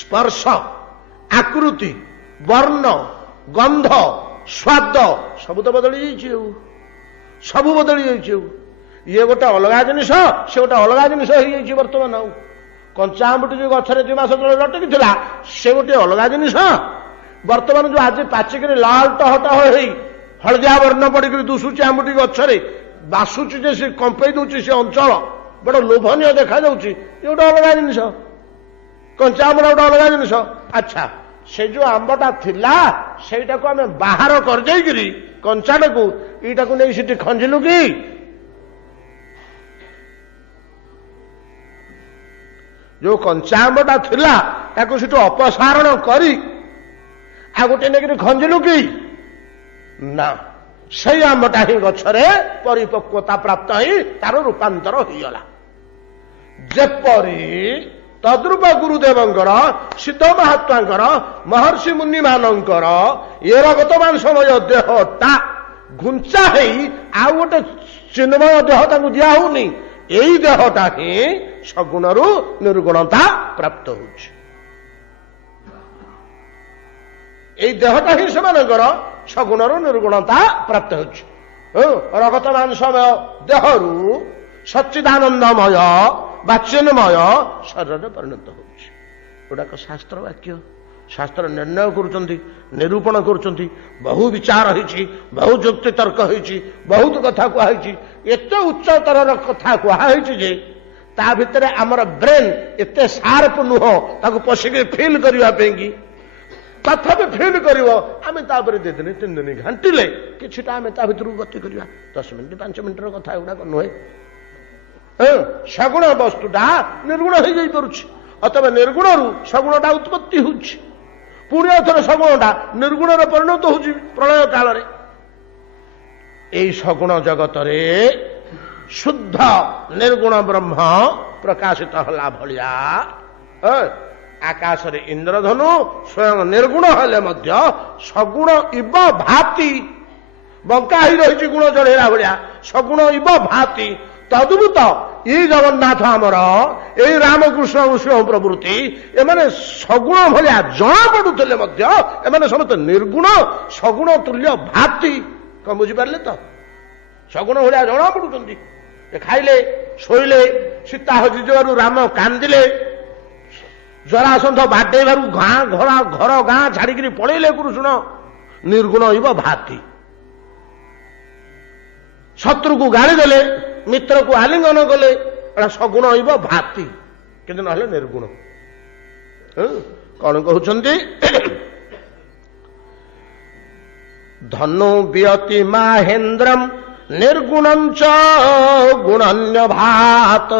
स्पर्श आकृति वर्ण गंध स्वाद सब तो बदली जाइए सब बदली जाइए ये गोटे अलग जिनिस से गोटे अलग जिनिस हो जाइए बर्तमान आउ कंचा आंबटी जो गछरे दि मास तले लटकी थिला से गोटे अलग जिनिस बर्तमान जो आज पाचिक लाल टहटह हो हलदिया वर्ण पड़ी दुसुची आंबटी गछरे बासुची जे से कंपई दउची से अंचल बड़ लोभनीय देखा जाउची ये गोटे अलग जिनिस कंचा आंबटा गोटे अलग जिनिस अच्छा से जो आंबटा थिला सेटा को आमे बाहर कर जाइकरी कंचाटा को ईटा को नहीं सिटी खंजिलु कि जो कंचा आंबटा थिला ताको सिटु अपसारण करी आ गोटे नेकरी खंजिलु कि ना से आंबटा ही गछरे परिपक्वता प्राप्त ही तार रूपांतर होइगला जेपरी तद्रूप गुरुदेवंकर सिद्ध महात्मांकर महर्षि मुनि मानंकर ये वर्तमान समय देहटा घुंचा है आ गोटे चिन्मय देह ताकू दिया होनी यही देहटा ही सगुण निर्गुणता प्राप्त होछि यही देहटा ही सेमानकर सगुण निर्गुणता प्राप्त होछि रगत मांसमय देहरु सच्चिदानंदमय बा चिन्मय शरीर परिणत होडाक शास्त्र वाक्य शास्त्र निर्णय करुचंती निरूपण करुचंती बहु विचार होइछि बहु युक्ति तर्क होइछि बहुत कथा कुहाइछि एते उच्चतर कथा कुहाइछि जे ता भितरे हमर ब्रेन एते शार्प नुह ताको पसिके फील करिवा पेंगी ତଥାପି ଫିଲ୍ କରିବ ଆମେ ତାପରେ 2 ଦିନ 3 ଦିନ ଘାଣ୍ଟିଲେ କିଛିଟା ଆମେ ତା ଭିତରକୁ ଗତି କରିବା। 10 ମିନିଟ 5 ମିନିଟର କଥା ଏଗୁଡାକ ନୁହେଁ। ସଗୁଣ ବସ୍ତୁଟା ନିର୍ଗୁଣ ହେଇଯାଇପାରୁଛି, ଅଥବା ନିର୍ଗୁଣରୁ ସଗୁଣଟା ଉତ୍ପତ୍ତି ହେଉଛି, ପୁଣି ଥରେ ସଗୁଣଟା ନିର୍ଗୁଣରେ ପରିଣତ ହେଉଛି ପ୍ରଳୟ କାଳରେ। এই সগুণ জগତରେ শুদ্ধ ନିର୍ଗୁଣ ବ୍ରହ୍ମ ପ୍ରକାଶିତ ହେଲା ଭଳିଆ ଆକାଶରେ ଇନ୍ଦ୍ରଧନୁ ସ୍ୱୟଂ ନିର୍ଗୁଣ ହେଲେ ମଧ୍ୟ ସଗୁଣ ଇବ ଭାତି, ବଙ୍କା ହେଇ ରହିଛି ଗୁଣ ଜଳେଇଲା ଭଳିଆ, ସଗୁଣ ଇବ ଭାତି। ତଦ୍ଭୁତ ଏଇ ଜଗନ୍ନାଥ ଆମର, ଏଇ ରାମକୃଷ୍ଣ କୃଷ୍ଣ ପ୍ରଭୃତି, ଏମାନେ ସଗୁଣ ଭଳିଆ ଜଣା ପଡୁଥିଲେ ମଧ୍ୟ ଏମାନେ ସମସ୍ତେ ନିର୍ଗୁଣ ସଗୁଣ ତୁଲ୍ୟ ଭାତି। କଣ ବୁଝିପାରିଲେ ତ? ସଗୁଣ ଭଳିଆ ଜଣା ପଡୁଛନ୍ତି। ଖାଇଲେ ଶୋଇଲେ, ସୀତା ହଜିଯିବାରୁ ରାମ କାନ୍ଦିଲେ, ଜରାସନ୍ଧ ବାଡେଇବାରୁ ଘର ଗାଁ ଛାଡିକିରି ପଳେଇଲେ କୃଷ୍ଣ, ନିର୍ଗୁଣ ଇବ ଭାତି। ଶତ୍ରୁକୁ ଗାଳି ଦେଲେ, ମିତ୍ରକୁ ଆଲିଙ୍ଗନ କଲେ, ଏଟା ସଗୁଣ ଇବ ଭାତି, କିନ୍ତୁ ନହେଲେ ନିର୍ଗୁଣ। କଣ କହୁଛନ୍ତି? ଧନୁ ବିୟତି ମାହେନ୍ଦ୍ରମ୍ ନିର୍ଗୁଣଞ୍ଚ ଗୁଣନ୍ୟ ଭାତ।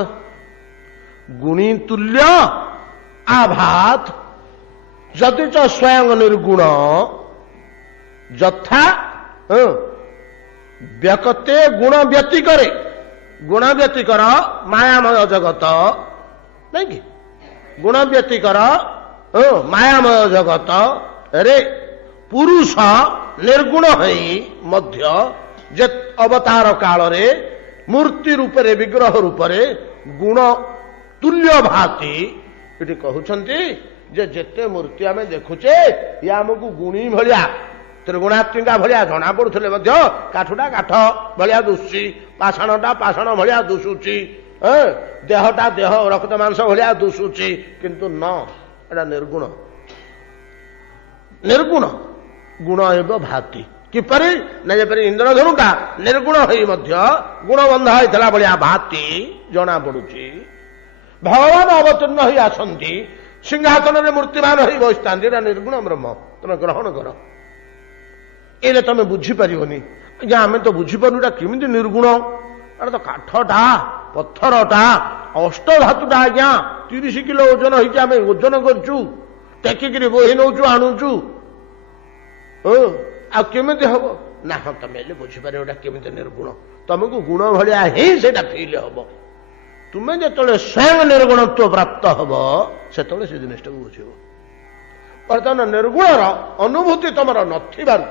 ଗୁଣୀ ତୁଲ୍ୟ ଆଭାତ ଯଦିଚ ସ୍ୱୟଂ ନିର୍ଗୁଣ ଯଥା ବ୍ୟକତେ ଗୁଣ ବ୍ୟତିକରେ। ଗୁଣ ବ୍ୟତିକର ମାୟାମୟ ଜଗତ ନାଇଁ କି? ଗୁଣ ବ୍ୟତିକର ମାୟାମୟ ଜଗତ ରେ ପୁରୁଷ ନିର୍ଗୁଣ ହେଇ ମଧ୍ୟ ଯେ ଅବତାର କାଳରେ ମୂର୍ତ୍ତି ରୂପରେ, ବିଗ୍ରହ ରୂପରେ ଗୁଣ ତୁଲ୍ୟ ଭାତି। ଏଠି କହୁଛନ୍ତି ଯେ ଯେତେ ମୂର୍ତ୍ତି ଆମେ ଦେଖୁଛେ ଇଏ ଆମକୁ ଗୁଣୀ ଭଳିଆ, ତ୍ରିଗୁଣାତ୍ମିକା ଭଳିଆ ଜଣା ପଡୁଥିଲେ ମଧ୍ୟ କାଠଟା କାଠ ଭଳିଆ ଦୁଶୁଛି, ପାଷାଣଟା ପାଷାଣ ଭଳିଆ ଦୁଶୁଛି, ଦେହଟା ଦେହ ରକ୍ତ ମାଂସ ଭଳିଆ ଦୁଶୁଛି, କିନ୍ତୁ ନ, ଏଟା ନିର୍ଗୁଣ। ନିର୍ଗୁଣ ଗୁଣ ହେବ ଭାତି। କିପରି ନା ଯେପରି ଇନ୍ଦ୍ରଧନୁଟା ନିର୍ଗୁଣ ହେଇ ମଧ୍ୟ ଗୁଣବନ୍ଧ ହେଇଥିଲା ଭଳିଆ ଭାତି ଜଣା ପଡୁଛି। ଭଗବାନ ଅବତୀର୍ଣ୍ଣ ହେଇ ଆସନ୍ତି, ସିଂହାସନରେ ମୂର୍ତ୍ତିମାନ ହେଇ ବସିଥାନ୍ତି, ଏଟା ନିର୍ଗୁଣ ବ୍ରହ୍ମ। ତମେ ଗ୍ରହଣ କର। ଏଇଲେ ତମେ ବୁଝିପାରିବନି। ଆଜ୍ଞା ଆମେ ତ ବୁଝିପାରୁନୁ ଏଟା କେମିତି ନିର୍ଗୁଣ। ଏଟା ତ କାଠଟା, ପଥରଟା, ଅଷ୍ଟଧାତୁଟା ଆଜ୍ଞା 30 କିଲୋ ଓଜନ ହେଇଛି, ଆମେ ଓଜନ କରୁଛୁ, ଟେକିକିରି ବୋହି ନଉଛୁ ଆଣୁଛୁ। ଆଉ କେମିତି ହବ ନା? ହଁ ତମେ ହେଲେ ବୁଝିପାରିବ ଏଟା କେମିତି ନିର୍ଗୁଣ। ତମକୁ ଗୁଣ ଭଳିଆ ହିଁ ସେଇଟା ଫିଲ୍ ହବ। ତୁମେ ଯେତେବେଳେ ସ୍ୱୟଂ ନିର୍ଗୁଣତ୍ୱ ପ୍ରାପ୍ତ ହବ ସେତେବେଳେ ସେ ଜିନିଷଟାକୁ ବୁଝିବ। ବର୍ତ୍ତମାନ ନିର୍ଗୁଣର ଅନୁଭୂତି ତମର ନଥିବାରୁ,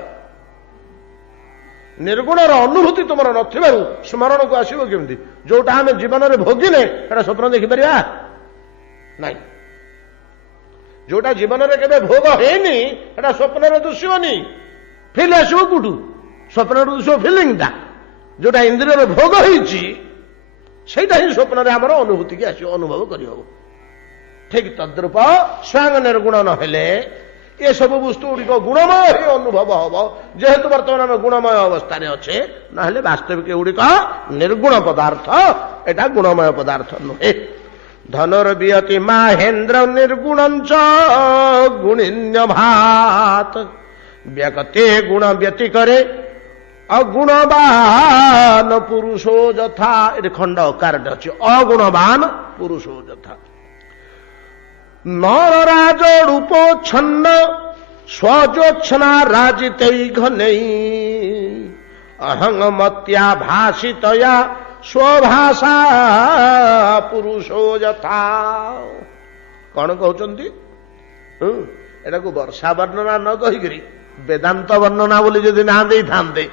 ନିର୍ଗୁଣର ଅନୁଭୂତି ତମର ନଥିବାରୁ ସ୍ମରଣକୁ ଆସିବ କେମିତି? ଯୋଉଟା ଆମେ ଜୀବନରେ ଭୋଗିଲେ ସେଟା ସ୍ୱପ୍ନ ଦେଖିପାରିବା ନାଇଁ। ଯୋଉଟା ଜୀବନରେ କେବେ ଭୋଗ ହେଇନି ସେଟା ସ୍ୱପ୍ନରେ ଦୁଶିବନି। ଫିଲ୍ ଆସିବ କୋଉଠୁ? ସ୍ୱପ୍ନରେ ଦୁଶିବ ଫିଲିଂଟା। ଯୋଉଟା ଇନ୍ଦ୍ରିୟରେ ଭୋଗ ହେଇଛି ସେଇଟା ହିଁ ସ୍ୱପ୍ନରେ ଆମର ଅନୁଭୂତିକି ଆସିବ, ଅନୁଭବ କରିହବ। ଠିକ ତଦ୍ରୂପ ସ୍ୱୟଂ ନିର୍ଗୁଣ ନହେଲେ ଏସବୁ ବସ୍ତୁ ଗୁଡ଼ିକ ଗୁଣମୟ ହିଁ ଅନୁଭବ ହବ। ଯେହେତୁ ବର୍ତ୍ତମାନ ଆମେ ଗୁଣମୟ ଅବସ୍ଥାରେ ଅଛେ, ନହେଲେ ବାସ୍ତବିକ ଏଗୁଡ଼ିକ ନିର୍ଗୁଣ ପଦାର୍ଥ, ଏଟା ଗୁଣମୟ ପଦାର୍ଥ ନୁହେଁ। ଧନୁର୍ ବିୟତି ମାହେନ୍ଦ୍ର ନିର୍ଗୁଣଞ୍ଚ ଗୁଣିନ୍ୟ ଭାତ। ବ୍ୟକତେ ଗୁଣ ବ୍ୟତିକରେ ଅଗୁଣବାନ ପୁରୁଷୋ ଯଥା। ଏଠି ଖଣ୍ଡ ଅକାରଟେ ଅଛି, ଅଗୁଣବାନ ପୁରୁଷୋ ଯଥା। ନରରାଜ ରୂପୋଚ୍ଛନ୍ନ ସ୍ୱଜୋଚ୍ଛନା ରାଜିତୈ ଘନୈ ଅହଙ୍ଗମତ୍ୟା ଭାସିତୟା ସ୍ୱଭାଷା ପୁରୁଷୋ ଯଥା। କଣ କହୁଛନ୍ତି? ଏଟାକୁ ବର୍ଷା ବର୍ଣ୍ଣନା ନ କହିକିରି ବେଦାନ୍ତ ବର୍ଣ୍ଣନା ବୋଲି ଯଦି ନାଁ ଦେଇଥାନ୍ତେ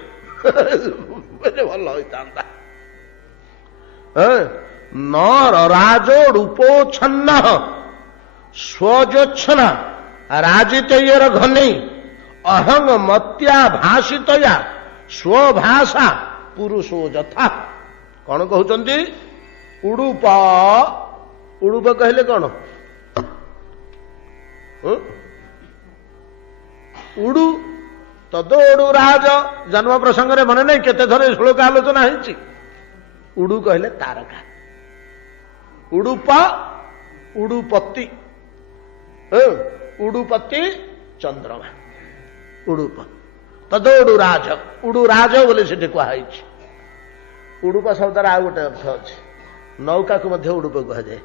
ଭଲ ହୋଇଥାନ୍ତା। ନରରାଜ ରୂପୋଚ୍ଛନ୍ନ ସ୍ୱଜୋଚ୍ଛନା ରାଜିତୈର ଘନୈ ଅହଂ ମତ୍ୟା ଭାସିତୟା ସ୍ୱଭାଷା ପୁରୁଷୋ ଯଥା। କଣ କହୁଛନ୍ତି? ଉଡୁପ। ଉଡୁପ କହିଲେ କଣ? ଉଡୁ ତଦୋଡୁ ରାଜ। ଜନ୍ମ ପ୍ରସଙ୍ଗରେ ମନେ ନାହିଁ କେତେ ଥର ଶ୍ଲୋକ ଆଲୋଚନା ହେଇଛି। ଉଡୁ କହିଲେ ତାରକା। ଉଡୁପ, ଉଡୁପତି। ଉଡୁପତି चंद्रमा उड़ूप तदोडुराज उड़ूराज बोले से कहुई उड़ूप शब्दर आ गोटे अर्थ अच्छे नौका को मध्य उड़ूप कह जाए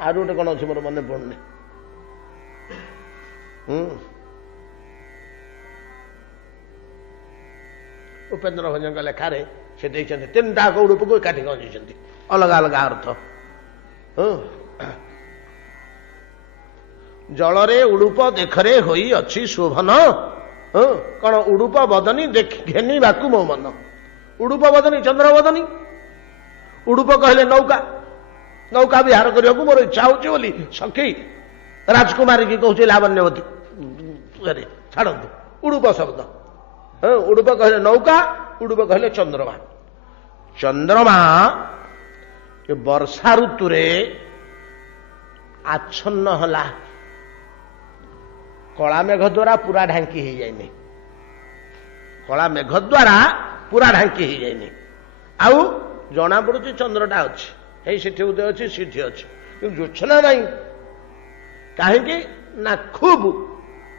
आर गोटे कौन अच्छे मोर मन पड़ुनि उपेन्द्र भंज लेखार से तीन टाक उड़ूप को एकाठी गंजी अलग अलग अर्थ जलरे उड़ूप देखरे होई अच्छी शोभन कौन उड़ूप बदनी घेनी बाकू मो मन उड़ूप बदनी चंद्र बदनी उड़ूप कहले नौका नौका विहार करने को मोर इच्छा होची बोली सखी राजकुमारी की कहूँ लावण्यवती छाड़ू उड़ूप शब्द उड़ूप कहले नौका उड़ूप कहले चंद्रमा चंद्रमा वर्षा ऋतु आच्छन्न हला कला मेघ द्वारा पूरा ढांकी हो जाए कला मेघ द्वारा पूरा ढांकी हो जाए आउ जना पड़ुची चंद्रटा अच्छी सेठी उदय अच्छी सीठी अच्छी कि जोत्सना नहीं कहीं ना खूब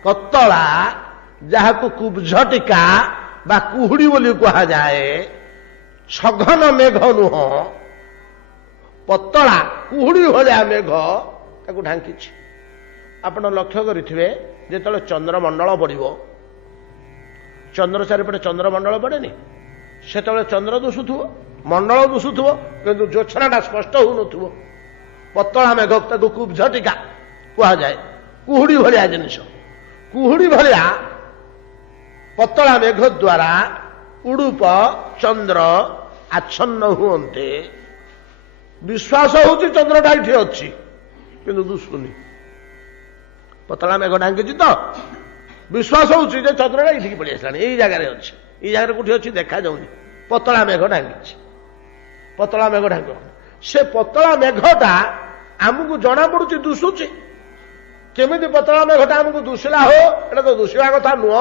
पतला जहाँ को कुब्झ टीका बा कुहुड़ी बोली कहा जाए सघन मेघ नुह पतला कुहुड़ी भलिया मेघ ताकू ढांकी आपण लक्ष्य करेंगे जो चंद्रमंडल पड़ चंद्र चारिपटे चंद्रमंडल पड़ेनि से चंद्र दुषुव मंडल दुषुव कि ज्योत्सनाटा स्पष्ट हो न पतला मेघ ताकू कुब्झ टीका कह जाए कुहुड़ी भलिया जिनिस कुहुड़ी भलिया पतला मेघ द्वारा उड़ूप चंद्र आच्छन्न हुए विश्वास होची चंद्रटा ये अच्छी किंतु दुषुनी पतला मेघ ढांगी तो विश्वास होची चंद्रटा ये पड़ी आसला यही जगह अच्छी ये जगह कौटी अच्छी देखा जाऊनी पतला मेघ ढांगी पतला मेघ ढांग से पतला मेघटा आमको जना पड़ुची दुषुची केमिति पतला मेघटा आमको दुषिला हो एटा तो दुषिया कथा नुह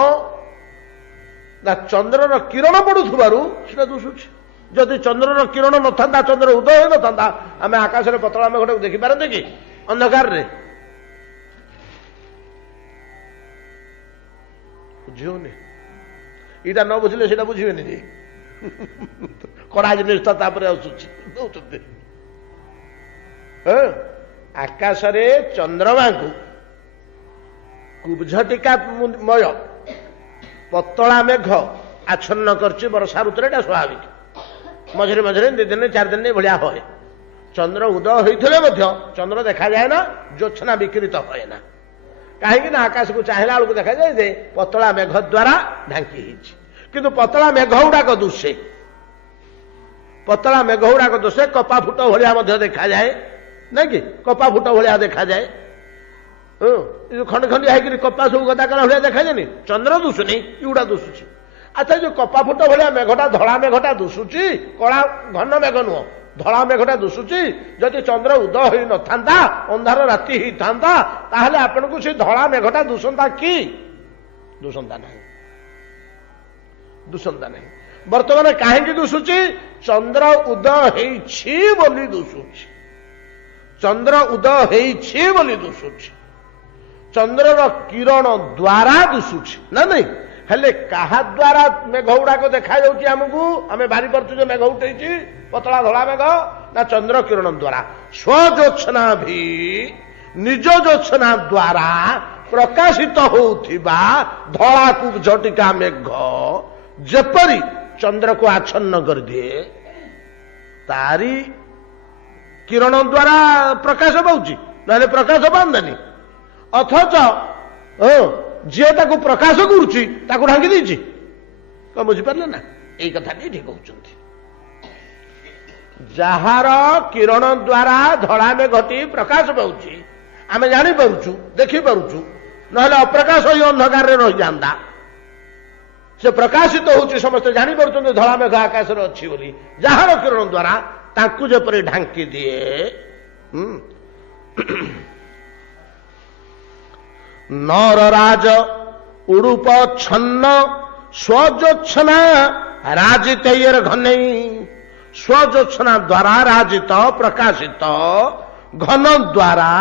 ना चंद्रर किरण पड़ुथबारु सेटा दुषुची जदि चंद्रर किरण न था चंद्र उदय न था आम आकाश में पतला मेघ को देखी पारते कि अंधकार रे बुझे इटा न बुझे से बुझे कड़ा जिनिस आसूची आकाश रे चंद्रमा को कुब्झ टीका मय पतला मेघ आच्छन्न करछि वर्षा ऋतु स्वाभाविक मझे मझे 2 दिन 4 दिन भाया हे चंद्र उदय होते चंद्र देखा जाए ना ज्योत्सना विकृत हुए ना कहीं आकाश को चाहला बेलू देखा जाए जे पतला मेघ द्वारा ढांकी किंतु पतला मेघ गुड़ाक दुषे पतला मेघ गुड़ाक दुषे कपा फुट भाया देखा जाए ना कि कपा फुट भाया देखा जाए खंड खंडिया है कपा सब गदा कला भाया देखा जाए चंद्र दुषुनी युड़ा दुषुची अच्छा जो कपा फुट भाया मेघटा धड़ा मेघटा दुषुची कला घन मेघ नुह धड़ा मेघटा दुषुची जदि चंद्र उदय हो न था अंधार राति होता ताहले आपन को से धड़ा मेघटा दुषंता कि दुषंता नहीं दुषंता नहीं वर्तमान कहीं दुषुची चंद्र उदय होइछि बोली दुषुची चंद्र उदय होइछि बोली दुषुची चंद्रर किरण द्वारा दुषुची ना नहीं हेले कहा द्वारा मेघ गुड़ाक देखा जाऊँगी आमको आम बारी पार्छु जो मेघ उठे पतला धड़ा मेघ ना चंद्र किरण द्वारा स्वज्योत्सना भी निज ज्योत्सना द्वारा प्रकाशित होउथिबा धड़ा कुब्झ टीका मेघ जेपरी चंद्र को आच्छन्न कर दिए तारी किरण द्वारा प्रकाश पाऊँची ना प्रकाश पांदानी अथच जी ताको प्रकाश करुच्ची ताको ढांकी देछि कौन बुझिपारे ना यही कथा ठीक कहते जार किरण द्वारा धड़ा मेघटी प्रकाश पाऊँची आम जापु देखिपु ना अप्रकाश ही अंधकार रही जाता से प्रकाशित होची समस्ते जापर धड़ा मेघ आकाश अच्छी बोली जार किरण द्वारा ताकू जपरी ढांकी दिए नरराज उड़ूप छन्न स्वज्योत्सना राजित घन स्वज्योत्सना द्वारा राजित प्रकाशित घन द्वारा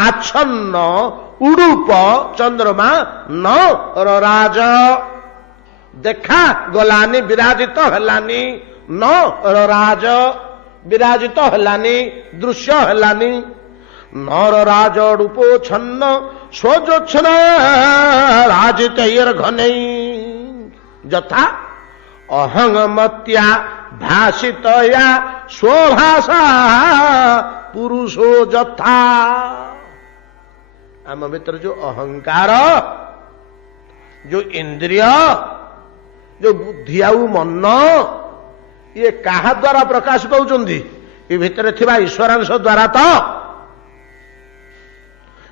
आच्छन्न उडूप चंद्रमा न राज देखा गलानी विराजित हेलानी न राज विराजित हेलानी दृश्य हेलानी नर राज रूपो छन्न स्वजोच्छना राजित घनै यथा अहंगमत्या भाषितया स्वभाषा पुरुषो यथा। आम भीतर जो अहंकार जो इंद्रिय जो बुद्धि आउ मन ये कहा द्वारा प्रकाश पाउछन्ति ये भितर थिबा ईश्वरांश द्वारा तो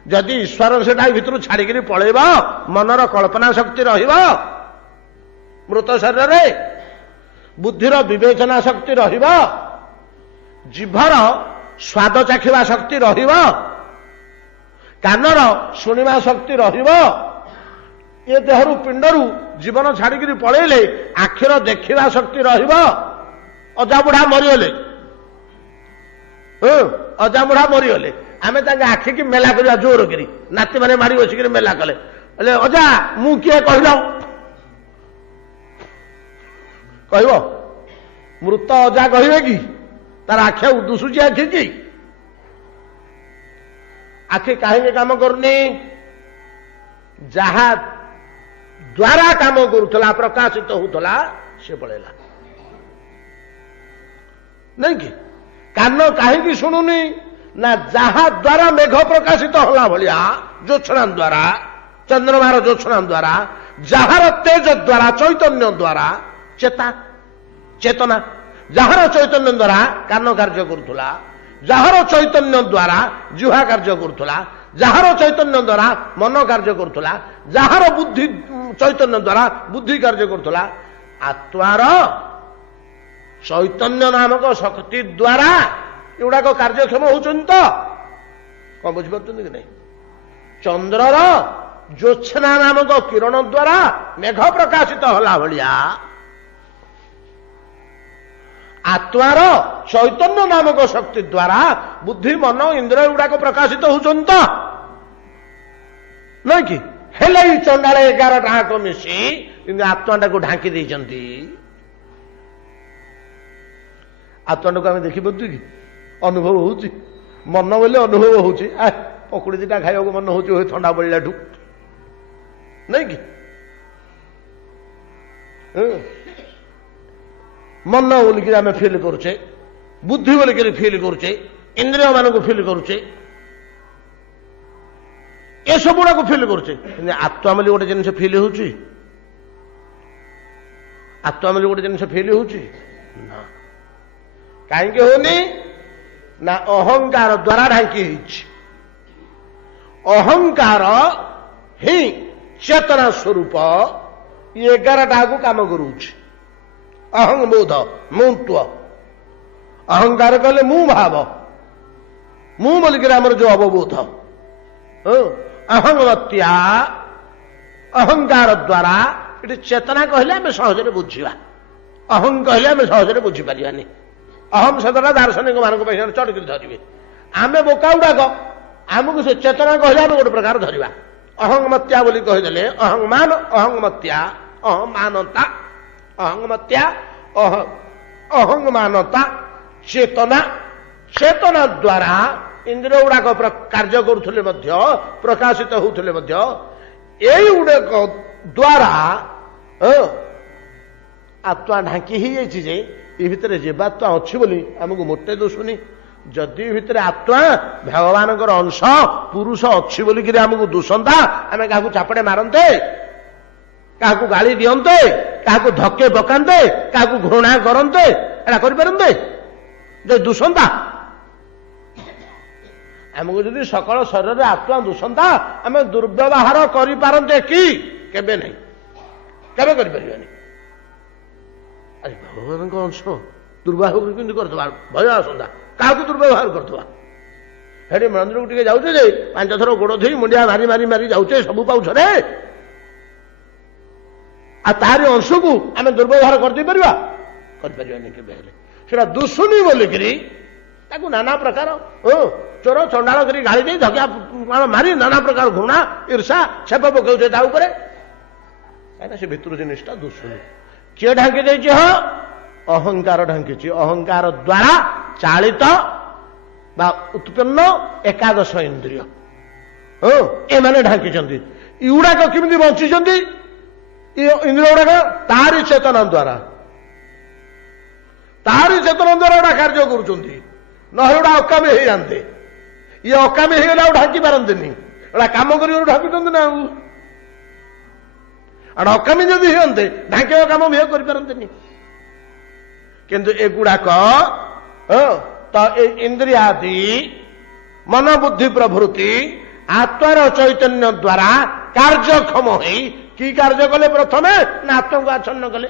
जदि ईश्वरांश भितर छाड़िकी पलैब मनर कल्पना शक्ति रहिब मृत शरीर रे बुद्धिर विवेचना शक्ति रहिब जीभर स्वाद चाखिबा शक्ति रहिब कानर शुणिबा शक्ति रहिब ये देहरु पिंडरु जीवन छाड़िकी पलैले आखिर देखिबा शक्ति रहिब अजा बुढ़ा मरीगले अजा बुढ़ा मरीगले आमे ताके आखि की मेला करिया जोर करी नाती माने मारी बसिक मेला कले अजा मु किए कहल कहब मृत अजा कहे कि तार आखि दुसुची आखि की आखि कहीं काम करनी जहा द्वारा काम करुला प्रकाशित होता से पड़ेगा नहीं कि कान कहीं शुणुनी ना जहा द्वारा मेघ प्रकाशित होला भलिया ज्योत्सना द्वारा चंद्रमार ज्योत्सना द्वारा जार तेज द्वारा चैतन्य द्वारा चेता चेतना जार चैतन्य द्वारा कान कार्य करुला जार चैतन्य द्वारा जिह्वा कार्य करुला जार चैतन्य द्वारा मन कार्य करुला जार बुद्धि चैतन्य द्वारा बुद्धि कार्य करुला आत्मार चैतन्य नामक शक्ति द्वारा एगुड़ाक कार्यक्षम होचन तो कौन बुझीपार कि नहीं चंद्रर ज्योत्सना नामक किरण द्वारा मेघ प्रकाशित होला भलिया आत्मार चैतन्य नामक शक्ति द्वारा बुद्धि मन इंद्रिय गुड़ाक प्रकाशित होचन तो नहीं कि हेले चंडाल 11 टाक मिसी आत्मा को ढांकी देइचंती आत्मा को आम देखिपु कि अनुभव होची मन बोले अनुभव होची पकुड़ी दीटा खाइबा मन होची ठंडा पड़ला नहीं कि मन बोलिक आम फिल करुचे बुद्धि बोलिक फिल करुचे इंद्रिय मान को फिल करुचे ये सब गुड़ा को फिल करुचे आत्मा बोली गोटे जिन फिल होची आत्मा बोली गोटे जिन फिल होची ना कहीं होनी ना अहंकार द्वारा ढांकी अहंकार ही चेतना स्वरूप ये 11 को काम करुच अहंग बोध मुत्व अहंकार कहले मु भाव मु बोलिक आमर जो अवबोध अहंगत्या अहंकार द्वारा ये चेतना कहले आम सहजरे बुझा अहं कहले आम सहजरे बुझीपारानी अहम शब्दटा दार्शनिक मान चढ़ी धरवे आम बोका गुड़ाक आमको से चेतना कहले आम गोटे प्रकार धरवा अहंगमत्या बोली कहीदेले अहंगमान अहंगमत्या अहमानता अहंगमत्या अहंगमानता चेतना चेतना द्वारा इंद्रिय गुड़ाक कार्य करुले प्रकाशित होते यही गुड़ाक द्वारा आत्मा ढांकी ही जाइए ये भितर जीवात्मा अच्छी बोली आमको मोटे दोषुनी जदि भितर आत्मा भगवान अंश पुरुष अच्छी बोलिक आमको दोषंता आम क्या चापड़े मारते क्या गाली दिंते क्या धक्के पकाते क्या घृणा करते एटा करते जो दूषंता आमको जदि सकल शरीर आत्मा दूषंता आम दुर्व्यवहार करते कि केबे नहीं केबे करें भगवान अंश दुर्व्यवहार केमती करवा भय आसंता क्या दुर्व्यवहार करवा हेटी मंदिर को जाऊे जे 5 थर गोड़ थी मुंडिया मारी मारी मारी जाऊे सब पाउछ रे तारी अंश को आम दुर्व्यवहार करदे पारिबा करें दुशुनी बोलिकी ତାକୁ ନାନା ପ୍ରକାର ଚୋର ଚଣ୍ଡାଳ କରି ଗାଳି ଦେଇ ଧକିଆ ମାରି ନାନା ପ୍ରକାର ଘୃଣା ଈର୍ଷା ଛେପ ପକାଉଛେ ତା ଉପରେ, କାହିଁକିନା ସେ ଭିତରୁ ଜିନିଷଟା ଦୁଶୁନି। କିଏ ଢାଙ୍କି ଦେଇଛି? ହଁ, ଅହଙ୍କାର ଢାଙ୍କିଛି। ଅହଙ୍କାର ଦ୍ୱାରା ଚାଳିତ ବା ଉତ୍ପନ୍ନ ଏକାଦଶ ଇନ୍ଦ୍ରିୟ ଏମାନେ ଢାଙ୍କିଛନ୍ତି। ଏଗୁଡାକ କେମିତି ବଞ୍ଚିଛନ୍ତି? ଇନ୍ଦ୍ରିୟ ଗୁଡାକ ତାରି ଚେତନା ଦ୍ୱାରା ଏଟା କାର୍ଯ୍ୟ କରୁଛନ୍ତି। ନହେଲେ ଏଟା ଅକାମୀ ହେଇଯାନ୍ତେ। ଇଏ ଅକାମୀ ହେଇଗଲେ ଆଉ ଢାଙ୍କି ପାରନ୍ତିନି। ଏଟା କାମ କରିବାରୁ ଢାଙ୍କୁଛନ୍ତି ନା ଆଉ। ଏଟା ଅକାମୀ ଯଦି ହୁଅନ୍ତେ ଢାଙ୍କିବା କାମ ବି କରିପାରନ୍ତିନି। କିନ୍ତୁ ଏଗୁଡାକ ତ ଏ ଇନ୍ଦ୍ରିୟ ଆଦି ମନ ବୁଦ୍ଧି ପ୍ରଭୃତି ଆତ୍ମାର ଚୈତନ୍ୟ ଦ୍ୱାରା କାର୍ଯ୍ୟକ୍ଷମ ହୋଇ କି କାର୍ଯ୍ୟ କଲେ? ପ୍ରଥମେ ନା ଆତ୍ମାକୁ ଆଚ୍ଛନ୍ନ କଲେ।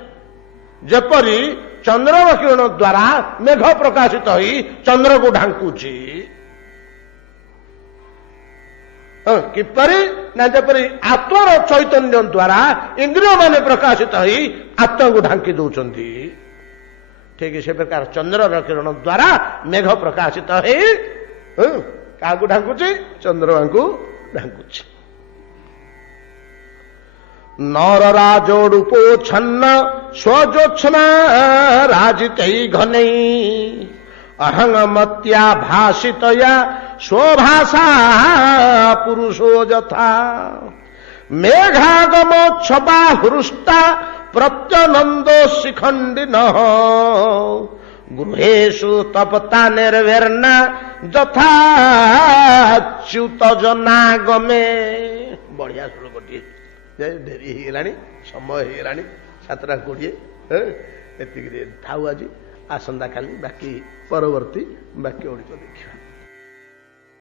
ଯେପରି ଚନ୍ଦ୍ରର କିରଣ ଦ୍ୱାରା ମେଘ ପ୍ରକାଶିତ ହୋଇ ଚନ୍ଦ୍ରକୁ ଢାଙ୍କୁଛି। କିପରି? ନା ଯେପରି ଆତ୍ମାର ଚୈତନ୍ୟ ଦ୍ୱାରା ଇନ୍ଦ୍ରିୟ ମାନେ ପ୍ରକାଶିତ ହୋଇ ଆତ୍ମାକୁ ଢାଙ୍କି ଦଉଛନ୍ତି, ଠିକ ସେ ପ୍ରକାର ଚନ୍ଦ୍ରର କିରଣ ଦ୍ୱାରା ମେଘ ପ୍ରକାଶିତ ହୋଇ କାହାକୁ ଢାଙ୍କୁଛି? ଚନ୍ଦ୍ରମାଙ୍କୁ ଢାଙ୍କୁଛି। ନରରାଜୋଡୁପୋ ଛନ୍ନ ସ୍ୱଜୋତ୍ସନା ରାଜିତୈ ଘନୈ ଅହଙ୍ଗମତ୍ୟା ଭାଷିତୟା ସ୍ୱଭାଷା ପୁରୁଷୋ ଯଥା ମେଘାଗମୋଚ୍ଛବା ହୃଷ୍ଟା ପ୍ରତ୍ୟନନ୍ଦୋ ଶିଖଣ୍ଡିନଃ ଗୃହେଷୁ ତପତା ନିର୍ବେର୍ଣ୍ଣା ଯଥାଚ୍ୟୁତ ଜନାଗମେ। ବଢିଆ ଶ୍ଲୋକଟିଏ। ଡେରି ହେଇଗଲାଣି, ସମୟ ହେଇଗଲାଣି 7:20। ଏତିକିରେ ଥାଉ ଆଜି। ଆସନ୍ତା କାଲି ବାକି ପରବର୍ତ୍ତୀ ବାକ୍ୟ ଗୁଡ଼ିକ ଦେଖିବା।